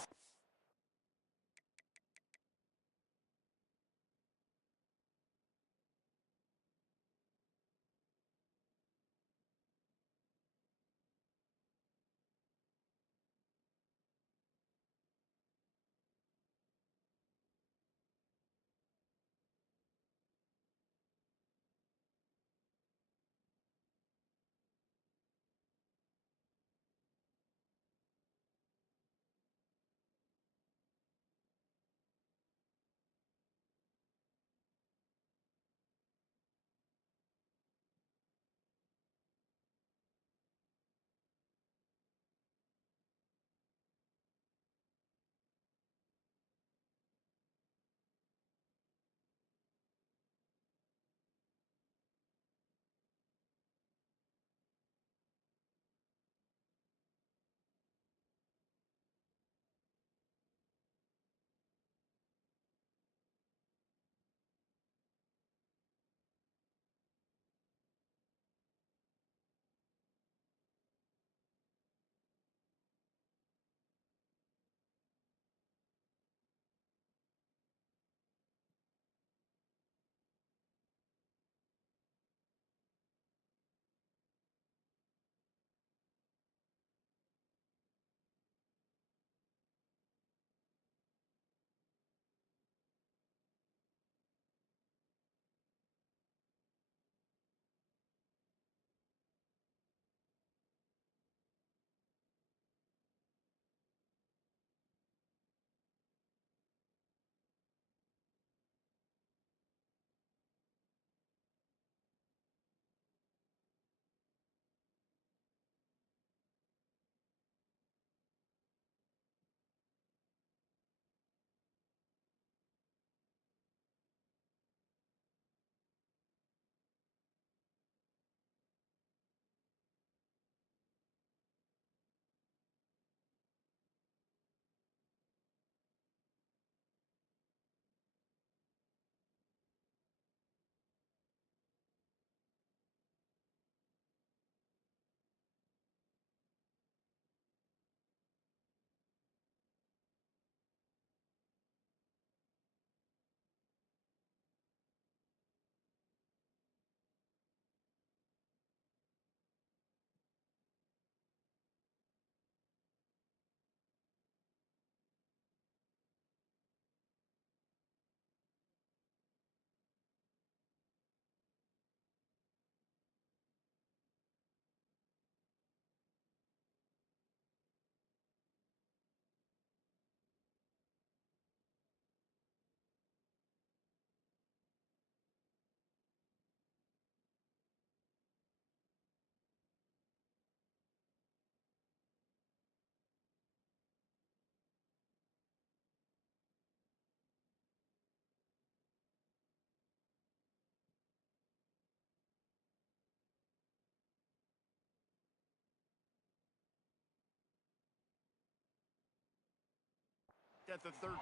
at the 13.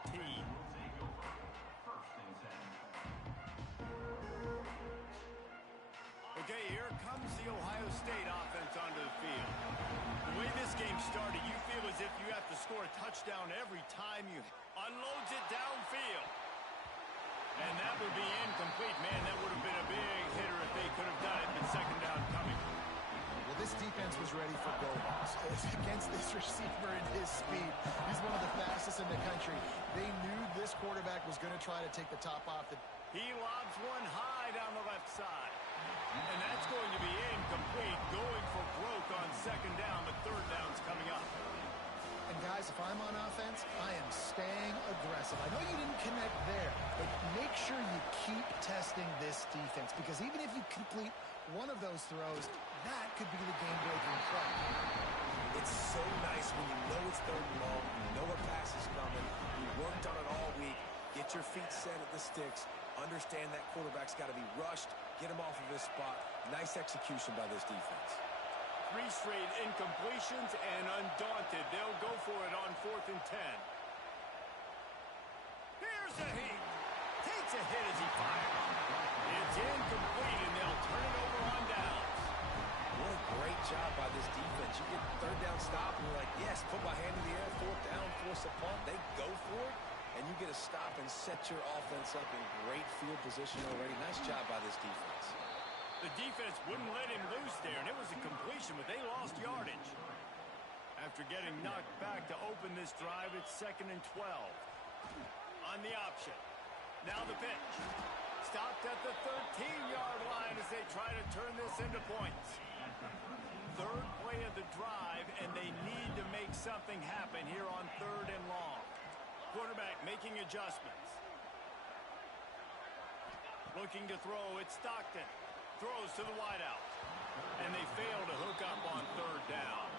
Okay, here comes the Ohio State offense onto the field. The way this game started, you feel as if you have to score a touchdown every time you unloads it downfield. And that would be incomplete. Man, that would have been a big hitter if they could have done it, but second down coming. Well, this defense was ready for go-balls. Against this receiver and his speed, he's one of the fastest in the country. They knew this quarterback was going to try to take the top off. He lobs one high down the left side. And that's going to be incomplete, going for broke on second down, but third down's coming up. And guys, if I'm on offense, I am staying aggressive. I know you didn't connect there, but make sure you keep testing this defense, because even if you complete one of those throws, that could be the game-breaking play. It's so nice when you know it's third and long, you know a pass is coming, you worked on it all week, get your feet set at the sticks, understand that quarterback's got to be rushed, get him off of his spot. Nice execution by this defense. 3 straight incompletions, and undaunted, they'll go for it on 4th and 10. Here's a heat. Takes a hit as he fires. It's incomplete, and they'll turn it over on downs. What a great job by this defense. You get third down stop, and you're like, yes, put my hand in the air, 4th down, force a punt. They go for it, and you get a stop and set your offense up in great field position already. Nice job by this defense. The defense wouldn't let him loose there, and it was a completion, but they lost yardage. After getting knocked back to open this drive, it's 2nd and 12. On the option. Now the pitch. Stopped at the 13-yard line as they try to turn this into points. 3rd play of the drive, and they need to make something happen here on 3rd and long. Quarterback making adjustments. Looking to throw, it's Stockton. Throws to the wideout. And they fail to hook up on 3rd down.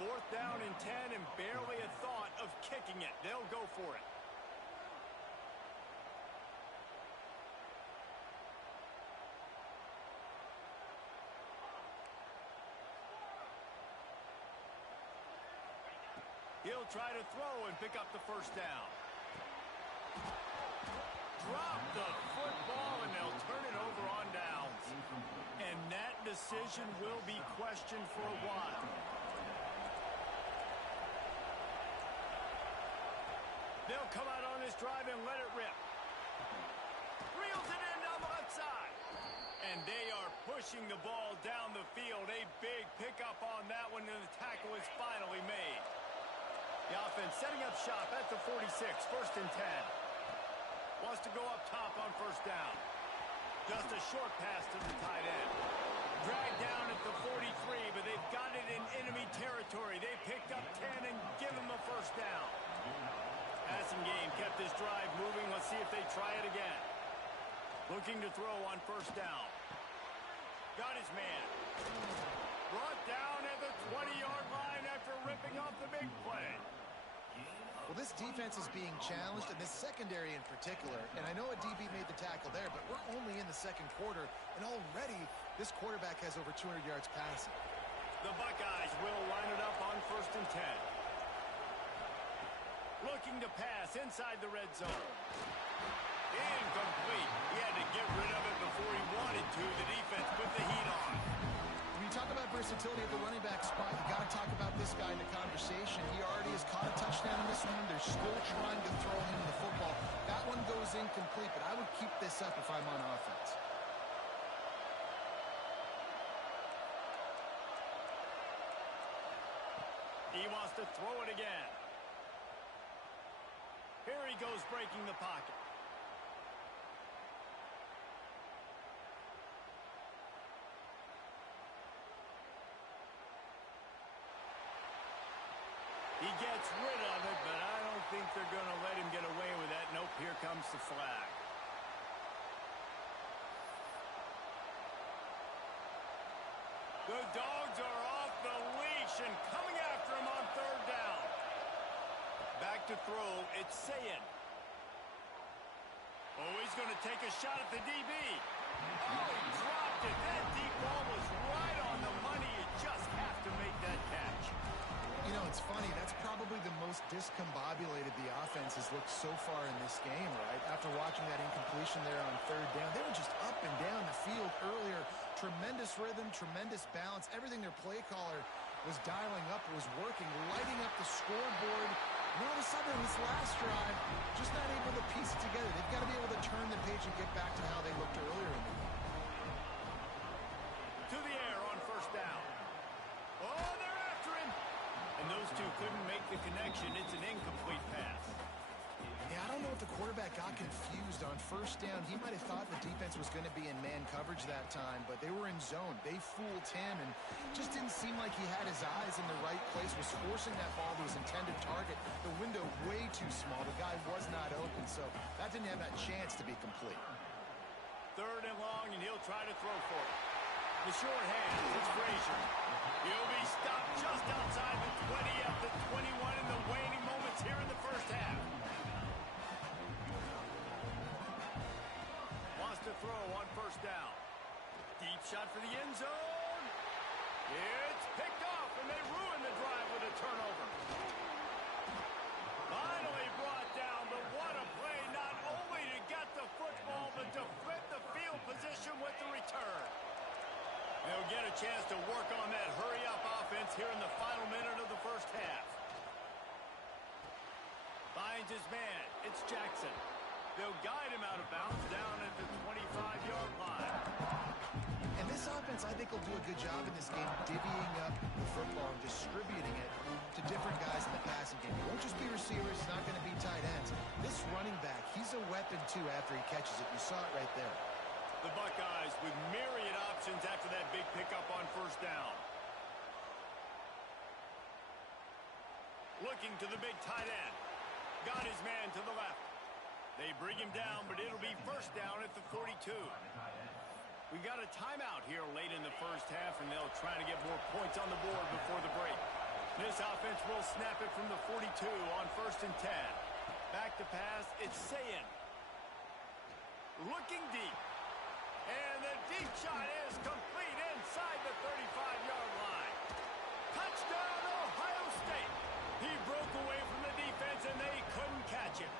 4th down and 10, and barely a thought of kicking it. They'll go for it. He'll try to throw and pick up the 1st down. Drop the football, and they'll turn it over on downs. And that decision will be questioned for a while. They'll come out on this drive and let it rip. Reels it in down the left side. And they are pushing the ball down the field. A big pickup on that one, and the tackle is finally made. The offense setting up shop at the 46, 1st and 10. Wants to go up top on 1st down. Just a short pass to the tight end. Dragged down at the 43, but they've got it in enemy territory. They picked up 10 and give him the 1st down. Passing game kept this drive moving. Let's see if they try it again. Looking to throw on 1st down. Got his man. Brought down at the 20-yard line after ripping off the big play. Well, this defense is being challenged, and this secondary in particular. And I know a DB made the tackle there, but we're only in the 2nd quarter, and already this quarterback has over 200 yards passing. The Buckeyes will line it up on 1st and 10. Looking to pass inside the red zone. Incomplete. He had to get rid of it before he wanted to. The defense put the heat on. When you talk about versatility at the running back spot, you got to talk about this guy in the conversation. He already has caught a touchdown in this one. They're still trying to throw him the football. That one goes incomplete, but I would keep this up if I'm on offense. He wants to throw it again. Here he goes, breaking the pocket. He gets rid of it, but I don't think they're going to let him get away with that. Nope, here comes the flag. The Dogs are off the leash and coming after him on 3rd down. Back to throw, it's Sayin. Oh, he's going to take a shot at the DB. Oh, he dropped it. That deep ball was right on the money. You just have to make that catch. You know, it's funny. That's probably the most discombobulated the offense has looked so far in this game, right? After watching that incompletion there on third down, they were just up and down the field earlier. Tremendous rhythm, tremendous balance. Everything their play caller was dialing up was working, lighting up the scoreboard. And all of a sudden, this last drive, just not able to piece it together. They've got to be able to turn the page and get back to how they looked earlier in the game. To the air on first down. Oh, they're after him. And those two couldn't make the connection. It's an incomplete pass. Yeah, I don't know if the quarterback got confused on first down. He might have thought the defense was going to be in man coverage that time, but they were in zone. They fooled him and just didn't seem like he had his eyes in the right place, was forcing that ball to his intended target. The window way too small. The guy was not open, so that didn't have that chance to be complete. Third and long, and he'll try to throw for it. The short hand, it's Frazier. He'll be stopped just outside the 20 at the 21 in the waning moments here in the first half. Wants to throw on first down. Deep shot for the end zone. It's picked off, and they ruin the drive with a turnover. Finally brought down, but what a play, not only to get the football, but to flip the field position with the return. They'll get a chance to work on that hurry-up offense here in the final minute of the first half. Finds his man. It's Jackson. They'll guide him out of bounds down at the 25-yard line. And this offense, I think, will do a good job in this game divvying up the football and distributing it to different guys in the passing game. It won't just be receivers. It's not going to be tight ends. This running back, he's a weapon, too, after he catches it. You saw it right there. The Buckeyes with myriad options after that big pickup on first down. Looking to the big tight end. Got his man to the left. They bring him down, but it'll be first down at the 42. We got a timeout here late in the first half, and they'll try to get more points on the board before the break. This offense will snap it from the 42 on first and 10. Back to pass, it's Sayin. Looking deep. And the deep shot is complete inside the 35-yard line. Touchdown, Ohio State. He broke away from the defense, and they couldn't catch him.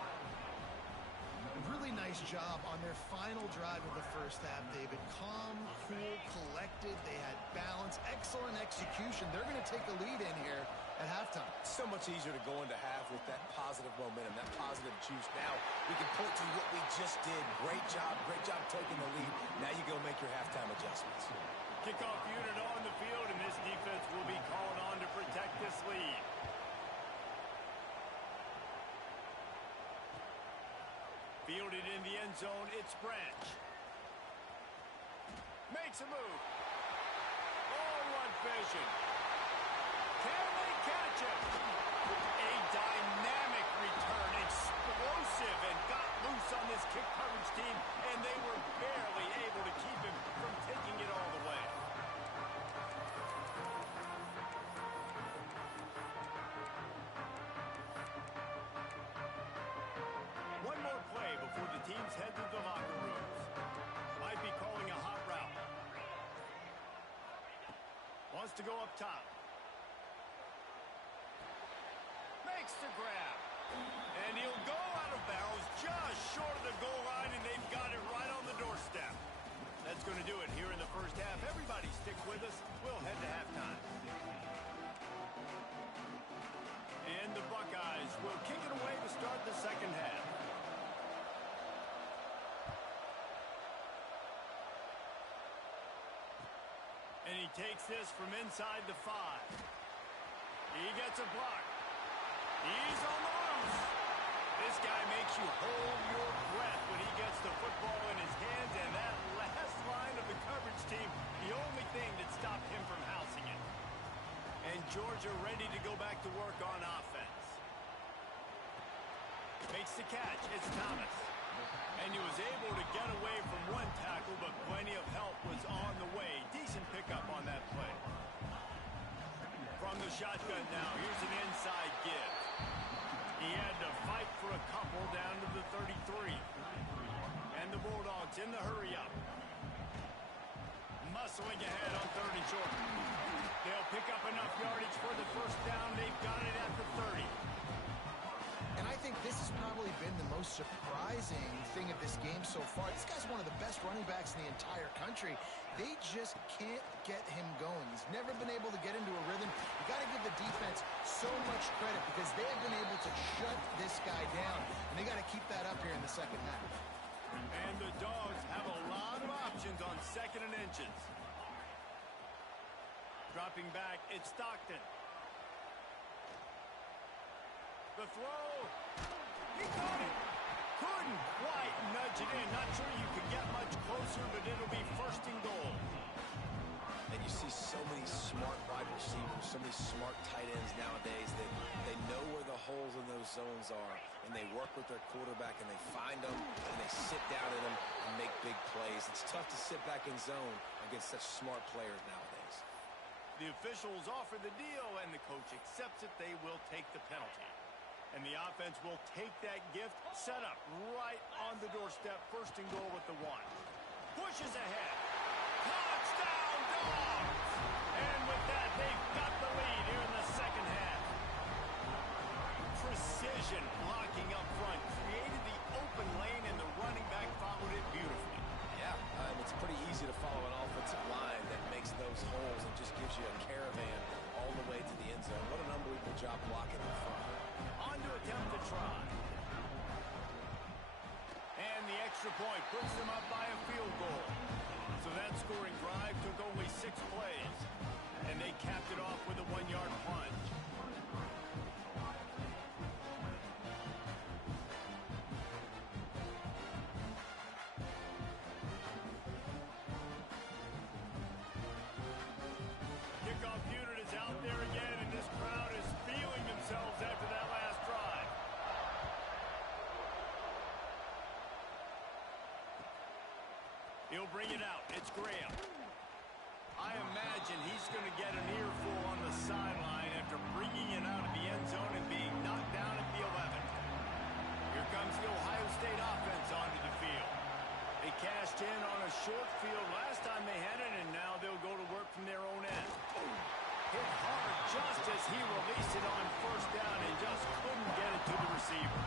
Really nice job on their final drive of the first half, David. Calm, cool, collected. They had balance, excellent execution. They're going to take a lead in here at halftime. So much easier to go into half with that positive momentum, that positive juice. Now we can point to what we just did. Great job taking the lead. Now you go make your halftime adjustments. Kickoff unit on the field, and this defense will be called on to protect this lead. Fielded in the end zone, it's Branch. Makes a move. Oh, what vision. Can they catch him? A dynamic return, explosive, and got loose on this kick coverage team, and they were barely able to keep him from taking it all the way. One more play before the teams head to the locker rooms. Might be calling a hot route. Wants to go up top. Makes the grab. And he'll go out of bounds just short of the goal line, and they've got it right on the doorstep. That's going to do it here in the first half. Everybody stick with us. We'll head to halftime. And the Buckeyes will kick it away to start the second half. And he takes this from inside the 5. He gets a block. He's on the loose. This guy makes you hold your breath when he gets the football in his hands, and that last line of the coverage team, the only thing that stopped him from housing it. And Georgia ready to go back to work on offense. Makes the catch. It's Thomas. And he was able to get away from one tackle, but plenty of help was on the way. Decent pickup on that play. From the shotgun now, here's an inside give. He had to fight for a couple down to the 33. And the Bulldogs in the hurry-up. Muscling ahead on third and short. yardage for the first down. They've got it at the 30. And I think this has probably been the most surprising thing of this game so far. This guy's one of the best running backs in the entire country. They just can't get him going. He's never been able to get into a rhythm. You got to give the defense so much credit because they have been able to shut this guy down. And they got to keep that up here in the second half. And the Dogs have a lot of options on 2nd and inches. Dropping back, it's Stockton. The throw. He caught it. Couldn't quite nudge it in. Not sure you could get much closer, but it'll be 1st and goal. And you see so many smart wide receivers, so many smart tight ends nowadays that they know where the holes in those zones are, and they work with their quarterback, and they find them, and they sit down in them and make big plays. It's tough to sit back in zone against such smart players nowadays. The officials offer the deal, and the coach accepts it. They will take the penalty. And the offense will take that gift, set up right on the doorstep. 1st and goal with the 1. Pushes ahead. Touchdown, Dawgs! And with that, they've got the lead here in the second half. Precision blocking up front. Created the open lane, and the running back followed it beautifully. Yeah, it's pretty easy to follow an offensive line that makes those holes and just gives you a caravan all the way to the end zone. What an unbelievable job blocking up front. On to attempt to try. And the extra point puts them up by a field goal. So that scoring drive took only 6 plays. And they capped it off with a 1-yard plunge. Kickoff unit is out there again, and this crowd is feeling themselves after that last drive. He'll bring it out. It's Graham. I imagine he's going to get an earful on the sideline after bringing it out of the end zone and being knocked down at the 11. Here comes the Ohio State offense onto the field. They cashed in on a short field last time they had it, and now they'll go to work from their own end. Hit hard just as he released it on 1st down and just couldn't get it to the receiver.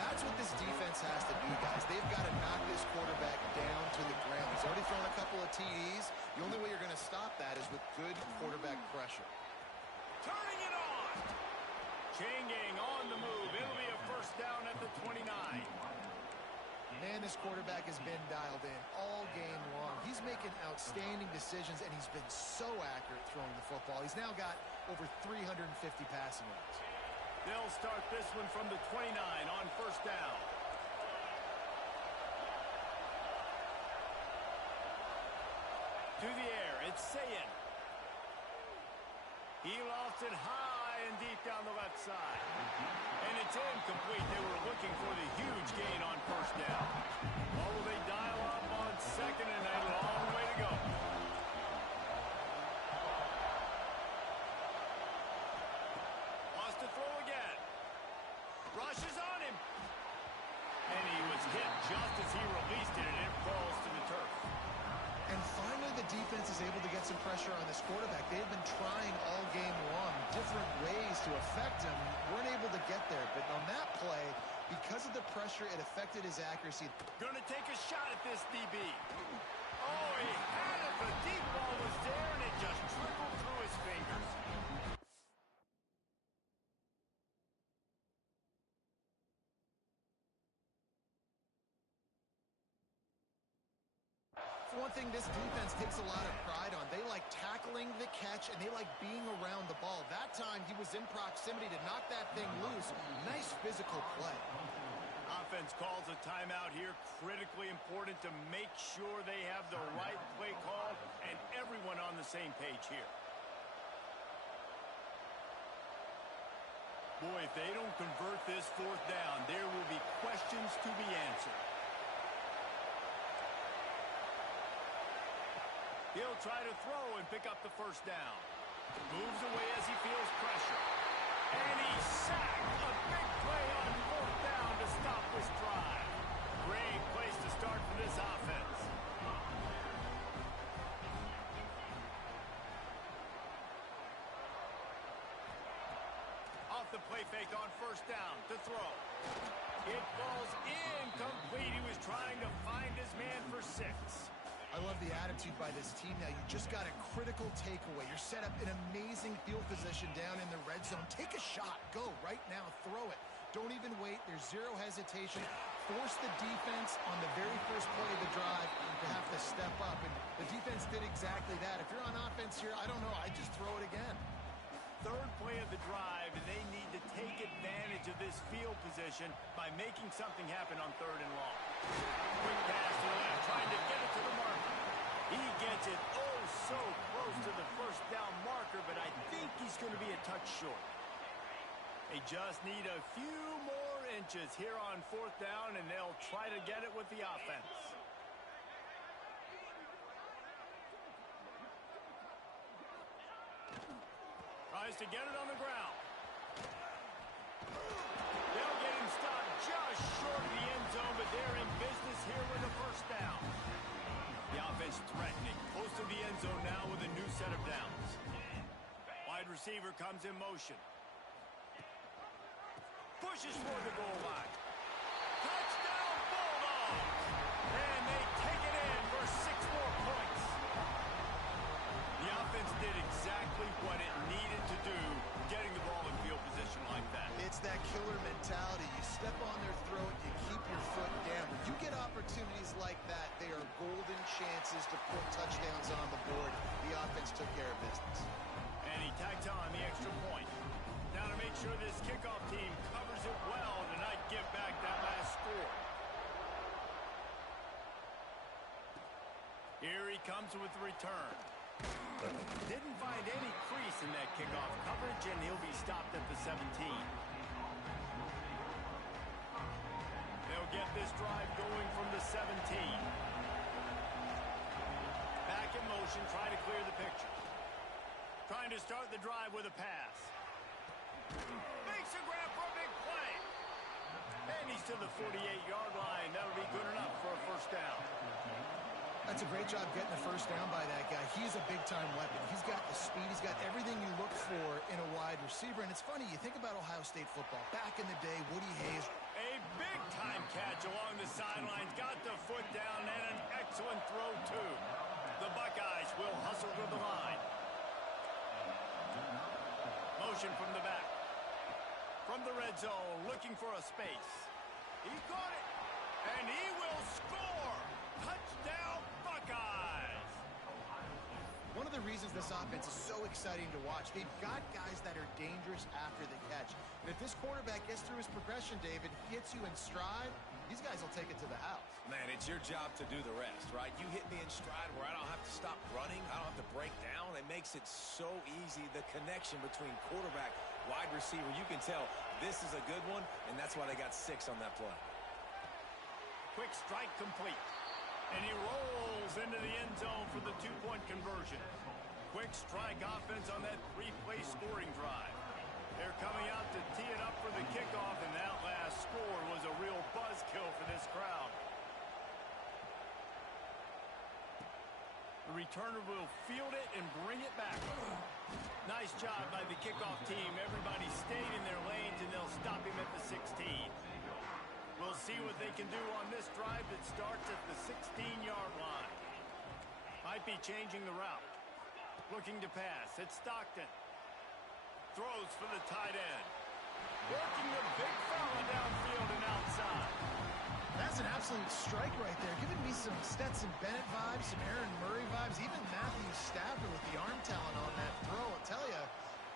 That's what this defense has to do, guys. They've got to knock this quarterback down to the ground. He's already thrown a couple of TDs. The only way you're going to stop that is with good quarterback pressure. Turning it on. Chain gang on the move. It'll be a 1st down at the 29. Man, this quarterback has been dialed in all game long. He's making outstanding decisions, and he's been so accurate throwing the football. He's now got over 350 passing yards. They'll start this one from the 29 on 1st down. To the air, it's Sayin. He lofts it high and deep down the left side. And it's incomplete. They were looking for the huge gain on 1st down. Oh, they dial up on 2nd and a long way to go. Wants to throw again. Rushes on him. And he was hit just as he released it, and it falls to the turf. And finally, the defense is able to get some pressure on this quarterback. They have been trying all game long, different ways to affect him. Weren't able to get there, but on that play, because of the pressure, it affected his accuracy. Gonna take a shot at this DB. Oh, he had it. The deep ball was there, and it just trickled through his fingers. For one thing, this defense takes a lot of pride on. They like tackling the catch, and they like being around the ball. That time, he was in proximity to knock that thing loose. Nice physical play. Offense calls a timeout here. Critically important to make sure they have the right play call and everyone on the same page here. Boy, if they don't convert this 4th down, there will be questions to be answered. He'll try to throw and pick up the 1st down. Moves away as he feels pressure. And he's sacked. A big play on 4th down to stop this drive. Great place to start for this offense. the play fake on first down to throw. It falls incomplete. He was trying to find his man for 6. I love the attitude by this team now. You just got a critical takeaway. You're set up in amazing field position down in the red zone. Take a shot. Go right now. Throw it. Don't even wait. There's zero hesitation. Force the defense on the very first play of the drive to have to step up. And the defense did exactly that. If you're on offense here, I don't know. I just throw it again. Third play of the drive, and they need to take advantage of this field position by making something happen on 3rd and long. Quick pass to the left, trying to get it to the marker. He gets it oh so close to the first down marker, but I think he's going to be a touch short. They just need a few more inches here on 4th down, and they'll try to get it with the offense. Tries to get it on the ground. They'll get him stopped just short of the end zone, but they're in business here with a first down. The offense threatening. Close to the end zone now with a new set of downs. Wide receiver comes in motion. Pushes for the goal line. Touchdown Bulldogs! And they take it in for 6 more points. The offense did exactly what it needed to do, getting the ball in field position like that. It's that killer mentality. You step on their throat, you keep your foot down. When you get opportunities like that, they are golden chances to put touchdowns on the board. The offense took care of business. And he tacks on the extra point. Now to make sure this kickoff team covers it well to not give back that last score. Here he comes with the return. Didn't find any crease in that kickoff coverage, and he'll be stopped at the 17. They'll get this drive going from the 17. Back in motion, trying to clear the picture. Trying to start the drive with a pass. Makes a grab for a big play. And he's to the 48-yard line. That'll be good enough for a first down. That's a great job getting the first down by that guy. He's a big-time weapon. He's got the speed. He's got everything you look for in a wide receiver. And it's funny, you think about Ohio State football. Back in the day, Woody Hayes. A big-time catch along the sidelines. Got the foot down and an excellent throw, too. The Buckeyes will hustle to the line. Motion from the back. From the red zone, looking for a space. He caught it. And he will score. Touchdown, Buckeyes! One of the reasons this offense is so exciting to watch, they've got guys that are dangerous after the catch. And if this quarterback gets through his progression, David, gets you in stride, these guys will take it to the house. Man, it's your job to do the rest, right? You hit me in stride where I don't have to stop running. I don't have to break down. It makes it so easy. The connection between quarterback, wide receiver, you can tell this is a good one, and that's why they got 6 on that play. Quick strike complete. And he rolls into the end zone for the 2-point conversion. Quick strike offense on that 3-play scoring drive. They're coming out to tee it up for the kickoff, and that last score was a real buzzkill for this crowd. The returner will field it and bring it back. Nice job by the kickoff team. Everybody stayed in their lanes, and they'll stop him at the 16. We'll see what they can do on this drive that starts at the 16-yard line. Might be changing the route. Looking to pass. It's Stockton. Throws for the tight end. Working the big fella downfield and outside. That's an absolute strike right there. Giving me some Stetson Bennett vibes, some Aaron Murray vibes, even Matthew Stafford with the arm talent on that throw. I'll tell you,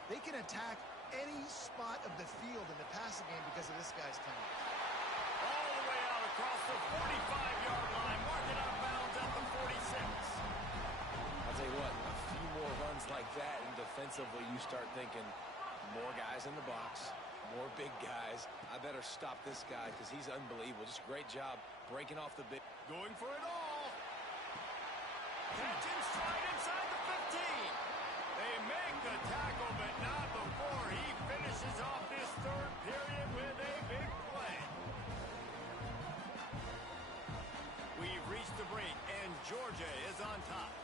they can attack any spot of the field in the passing game because of this guy's talent. All the way out across the 45-yard line. Marking out of bounds at the 46. I'll tell you what, a few more runs like that, and defensively you start thinking more guys in the box, more big guys. I better stop this guy because he's unbelievable. Just a great job breaking off the big. Going for it all. Catching stride inside the 15. They make the tackle, but not before he finishes off this third period with a big play. We've reached the break, and Georgia is on top.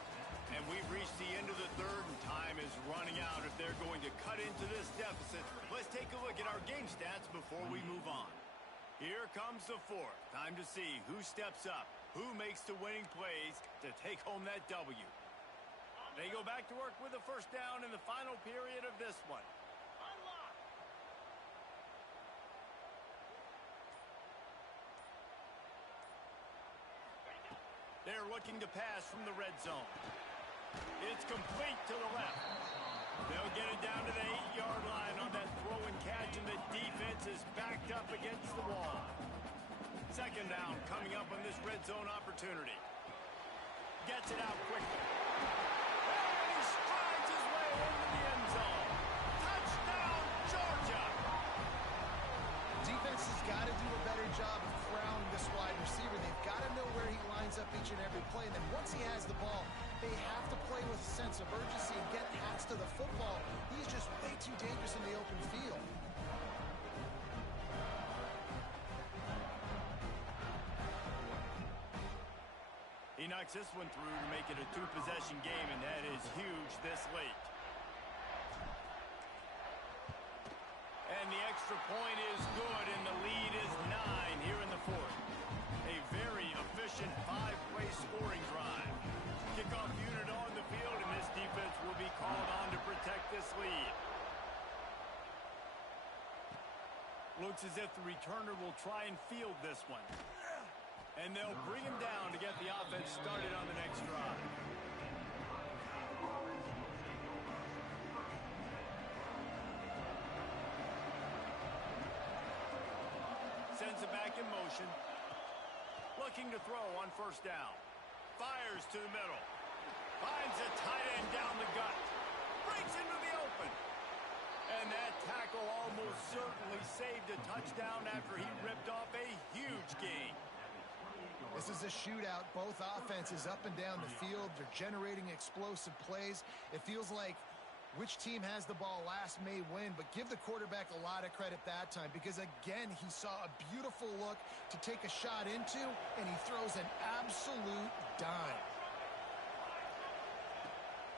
And we've reached the end of the third, and time is running out if they're going to cut into this deficit. Let's take a look at our game stats before we move on. Here comes the fourth. Time to see who steps up, who makes the winning plays to take home that W. They go back to work with a first down in the final period of this one. They're looking to pass from the red zone. It's complete to the left. They'll get it down to the 8-yard line on that throw and catch, and the defense is backed up against the wall. Second down coming up on this red zone opportunity. Gets it out quickly. And he strides his way into the end zone. Touchdown, Georgia! Defense has got to do a better job of corralling this wide receiver. They've got to know where he lines up each and every play. And then once he has the ball, they have to play with a sense of urgency and get past to the football. He's just way too dangerous in the open field. He knocks this one through to make it a two-possession game, and that is huge this late. And the extra point is good, and the lead is 9 here in the fourth. A very efficient 5-play scoring drive. Kickoff unit on the field, and this defense will be called on to protect this lead. Looks as if the returner will try and field this one. And they'll bring him down to get the offense started on the next drive. Sends it back in motion. Looking to throw on first down. Fires to the middle. Finds a tight end down the gut. Breaks into the open. And that tackle almost certainly saved a touchdown after he ripped off a huge gain. This is a shootout. Both offenses up and down the field. They're generating explosive plays. It feels like which team has the ball last may win, but give the quarterback a lot of credit that time because, again, he saw a beautiful look to take a shot into, and he throws an absolute dime.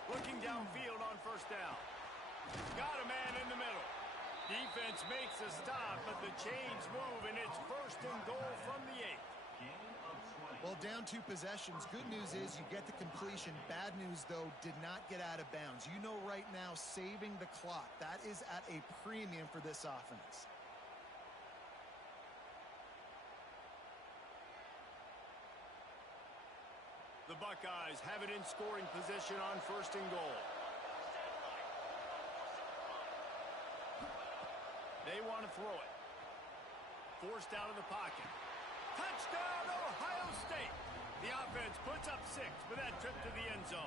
Looking downfield on first down. Got a man in the middle. Defense makes a stop, but the chains move, and it's first and goal from the 8. Well, down 2 possessions. Good news is you get the completion. Bad news, though, did not get out of bounds. You know right now, saving the clock. That is at a premium for this offense. The Buckeyes have it in scoring position on first and goal. They want to throw it. Forced out of the pocket. Touchdown, Ohio State. The offense puts up 6 with that trip to the end zone.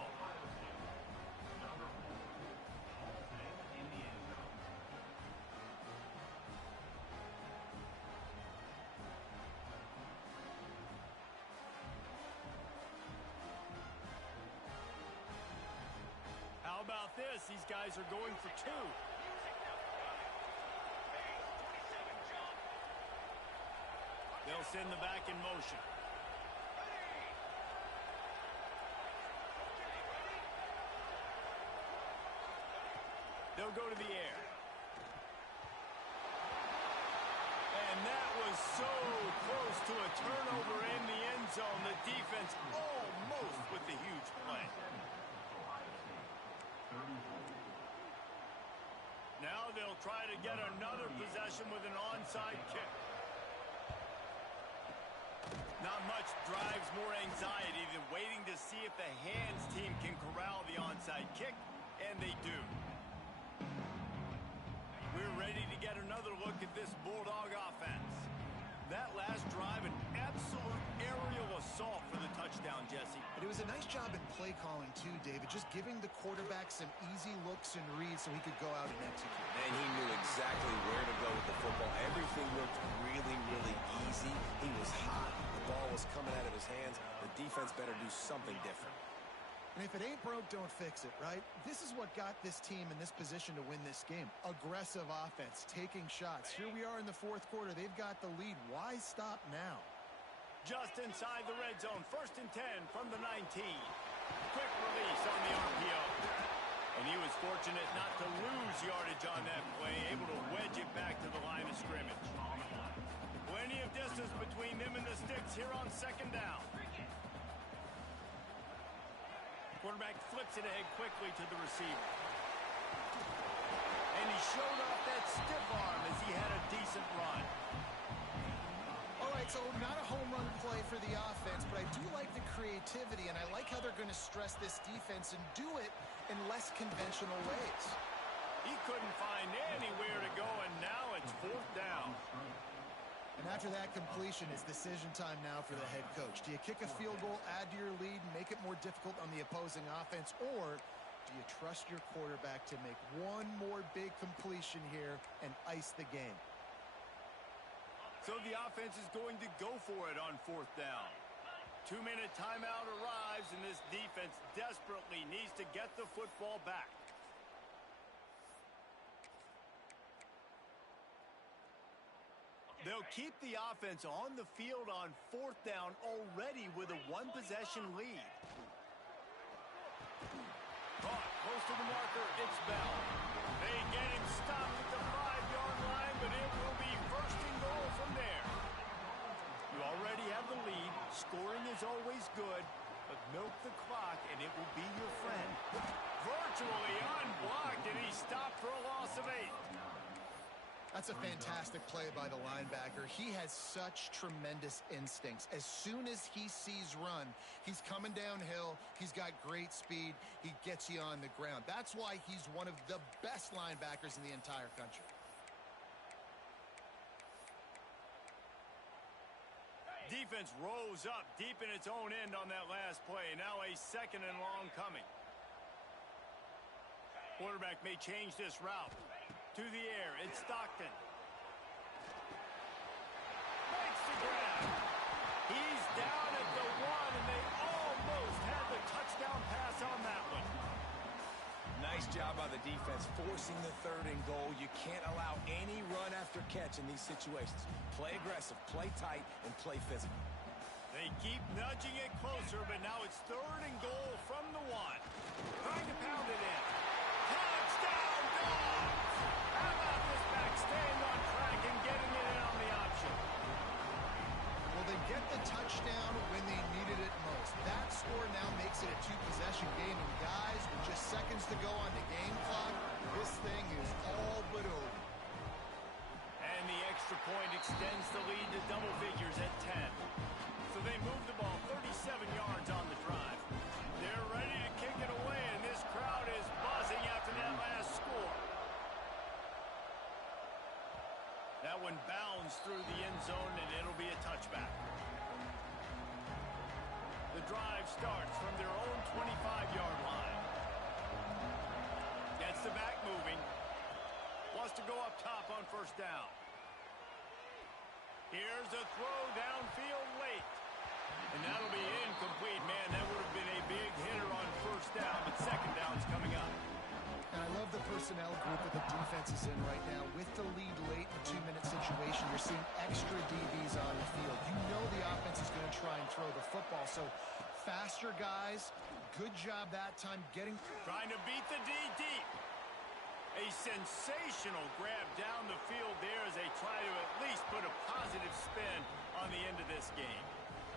How about this? These guys are going for 2. They'll send the back in motion. They'll go to the air. And that was so close to a turnover in the end zone. The defense almost with the huge play. Now they'll try to get another possession with an onside kick. Not much drives more anxiety than waiting to see if the hands team can corral the onside kick, and they do. We're ready to get another look at this Bulldog offense. That last drive, an absolute aerial assault for the touchdown, Jesse. But it was a nice job in play calling, too, David. Just giving the quarterback some easy looks and reads so he could go out and execute. And he knew exactly where to go with the football. Everything looked really, really easy. He was hot. The ball was coming out of his hands. The defense better do something different. And if it ain't broke, don't fix it, right? This is what got this team in this position to win this game. Aggressive offense, taking shots. Here we are in the fourth quarter. They've got the lead. Why stop now? Just inside the red zone. 1st and 10 from the 19. quick release on the RPO. And he was fortunate not to lose yardage on that play, able to wedge it back to the line of scrimmage. Plenty of distance between them and the sticks here on second down. Quarterback flips it ahead quickly to the receiver. And he showed off that stiff arm as he had a decent run. All right, so not a home run play for the offense, but I do like the creativity, and I like how they're going to stress this defense and do it in less conventional ways. He couldn't find anywhere to go, and now it's fourth down. And after that completion, it's decision time now for the head coach. Do you kick a field goal, add to your lead, and make it more difficult on the opposing offense, or do you trust your quarterback to make one more big completion here and ice the game? So the offense is going to go for it on fourth down. 2-minute timeout arrives, and this defense desperately needs to get the football back. They'll keep the offense on the field on fourth down already with a one-possession lead. Caught close to the marker, it's Bell. They get him stopped at the 5-yard line, but it will be first and goal from there. You already have the lead. Scoring is always good, but milk the clock and it will be your friend. Virtually unblocked, and he stopped for a loss of 8. That's a fantastic play by the linebacker. He has such tremendous instincts. As soon as he sees run, he's coming downhill. He's got great speed. He gets you on the ground. That's why he's one of the best linebackers in the entire country. Defense rose up deep in its own end on that last play. Now a second and long coming. Quarterback may change this route. To the air, it's Stockton. Makes the grab. He's down at the 1, and they almost had the touchdown pass on that one. Nice job by the defense forcing the third and goal. You can't allow any run after catch in these situations. Play aggressive, play tight, and play physical. They keep nudging it closer, but now it's third and goal from the 1. Trying to pound it in. Touchdown, Dawgs! How about this back staying on track and getting it in on the option? Well, they get the touchdown when they needed it most. That score now makes it a two-possession game, and guys, with just seconds to go on the game clock, this thing is all but over. And the extra point extends the lead to double figures at 10. So they move the ball 37 yards on the drive. They're ready to kick it away, and this crowd is buzzing after that last score. That one bounds through the end zone, and it'll be a touchback. The drive starts from their own 25-yard line. Gets the back moving. Wants to go up top on first down. Here's a throw downfield late. And that'll be incomplete. Man, that would have been a big hitter on first down, but second down's coming up. And I love the personnel group that the defense is in right now. With the lead late in a 2-minute situation, you're seeing extra DBs on the field. You know the offense is going to try and throw the football. So faster guys, good job that time getting. Trying to beat the D deep. A sensational grab down the field there as they try to at least put a positive spin on the end of this game.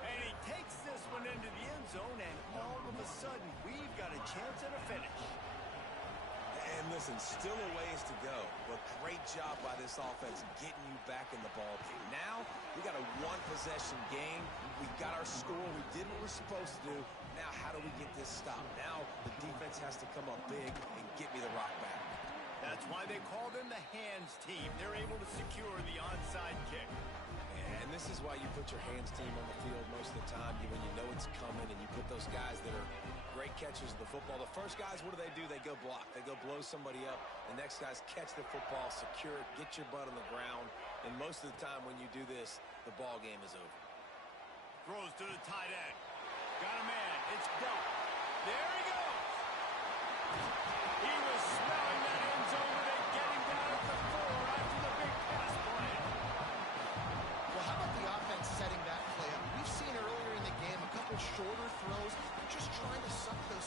And he takes this one into the end zone, and all of a sudden, we've got a chance at a finish. And listen, still a ways to go, but great job by this offense getting you back in the ball game. Now, we got a one-possession game. We got our score. We did what we're supposed to do. Now, how do we get this stopped? Now, the defense has to come up big and get me the rock back. That's why they call them the hands team. They're able to secure the onside kick. And this is why you put your hands team on the field most of the time when you know it's coming, and you put those guys that are great catchers of the football. The first guys, what do? They go block. They go blow somebody up. The next guys catch the football, secure it, get your butt on the ground. And most of the time when you do this, the ball game is over. Throws to the tight end. Got a man. It's Duck. There he goes. He was smelling that end zone, but they get him down at the 4 after the big pass play. Well, how about the offense setting that play up? We've seen earlier in the game a couple shorter throws, just trying to suck those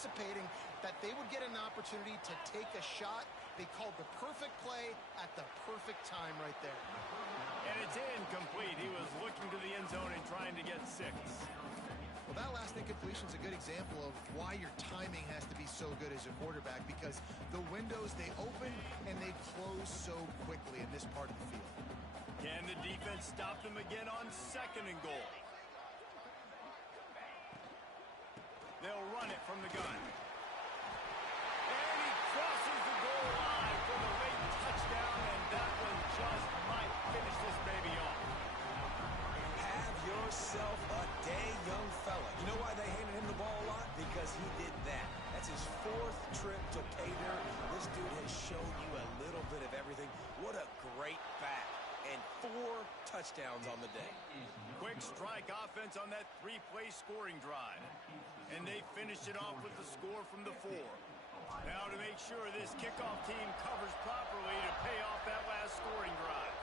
anticipating that they would get an opportunity to take a shot. They called the perfect play at the perfect time right there. And it's incomplete. He was looking to the end zone and trying to get 6. Well, that last incompletion is a good example of why your timing has to be so good as a quarterback, because the windows, they open and they close so quickly in this part of the field. Can the defense stop them again on 2nd and goal? They'll run it from the gun. And he crosses the goal line for the late touchdown, and that one just might finish this baby off. Have yourself a day, young fella. You know why they handed him the ball a lot? Because he did that. That's his 4th trip to pay dirt. This dude has shown you a little bit of everything. What a great back. And 4 touchdowns on the day. Quick strike offense on that 3-play scoring drive. And they finished it off with the score from the 4. Now to make sure this kickoff team covers properly to pay off that last scoring drive.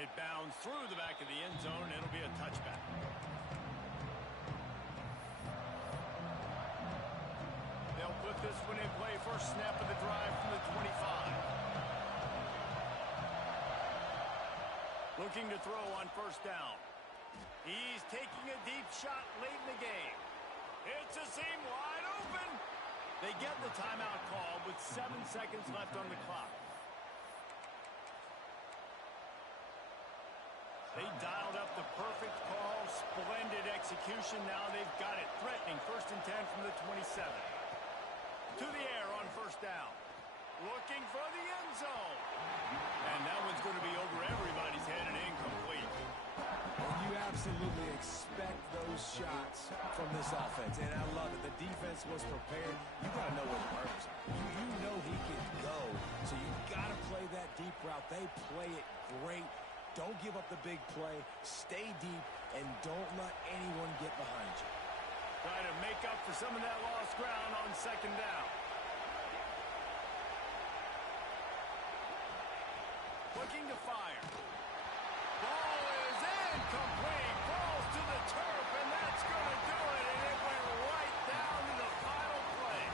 It bounds through the back of the end zone, and it'll be a touchback. They'll put this one in play. First snap of the drive from the 25. Looking to throw on 1st down. He's taking a deep shot late in the game. It's a seam wide open. They get the timeout call with 7 seconds left on the clock. They dialed up the perfect call. Splendid execution. Now they've got it. Threatening 1st and 10 from the 27. To the air on 1st down. Looking for the end zone. And that one's going to be over everybody's head and incomplete. And you absolutely expect those shots from this offense. And I love it. The defense was prepared. You got to know where the burgers are. You know he can go. So you got to play that deep route. They play it great. Don't give up the big play. Stay deep. And don't let anyone get behind you. Try to make up for some of that lost ground on 2nd down. Looking to fire. Ball is incomplete. Falls to the turf, and that's going to do it. And it went right down to the final play.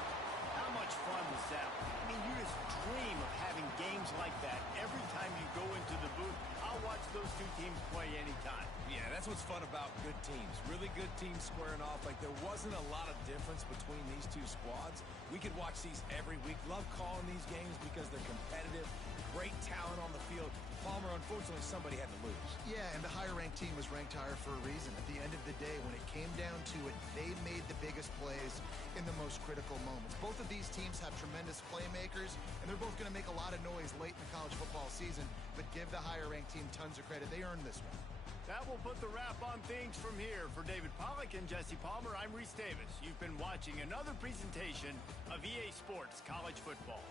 How much fun was that? I mean, you just dream of having games like that every time you go into the booth. I'll watch those 2 teams play anytime. Yeah, that's what's fun about good teams. Really good teams squaring off. Like, there wasn't a lot of difference between these 2 squads. We could watch these every week. Love calling these games because they're competitive. Great talent on the field. Palmer, unfortunately, somebody had to lose. Yeah, and the higher-ranked team was ranked higher for a reason. At the end of the day, when it came down to it, they made the biggest plays in the most critical moments. Both of these teams have tremendous playmakers, and they're both going to make a lot of noise late in the college football season, but give the higher-ranked team tons of credit. They earned this one. That will put the wrap on things from here. For David Pollack and Jesse Palmer, I'm Reese Davis. You've been watching another presentation of EA Sports College Football.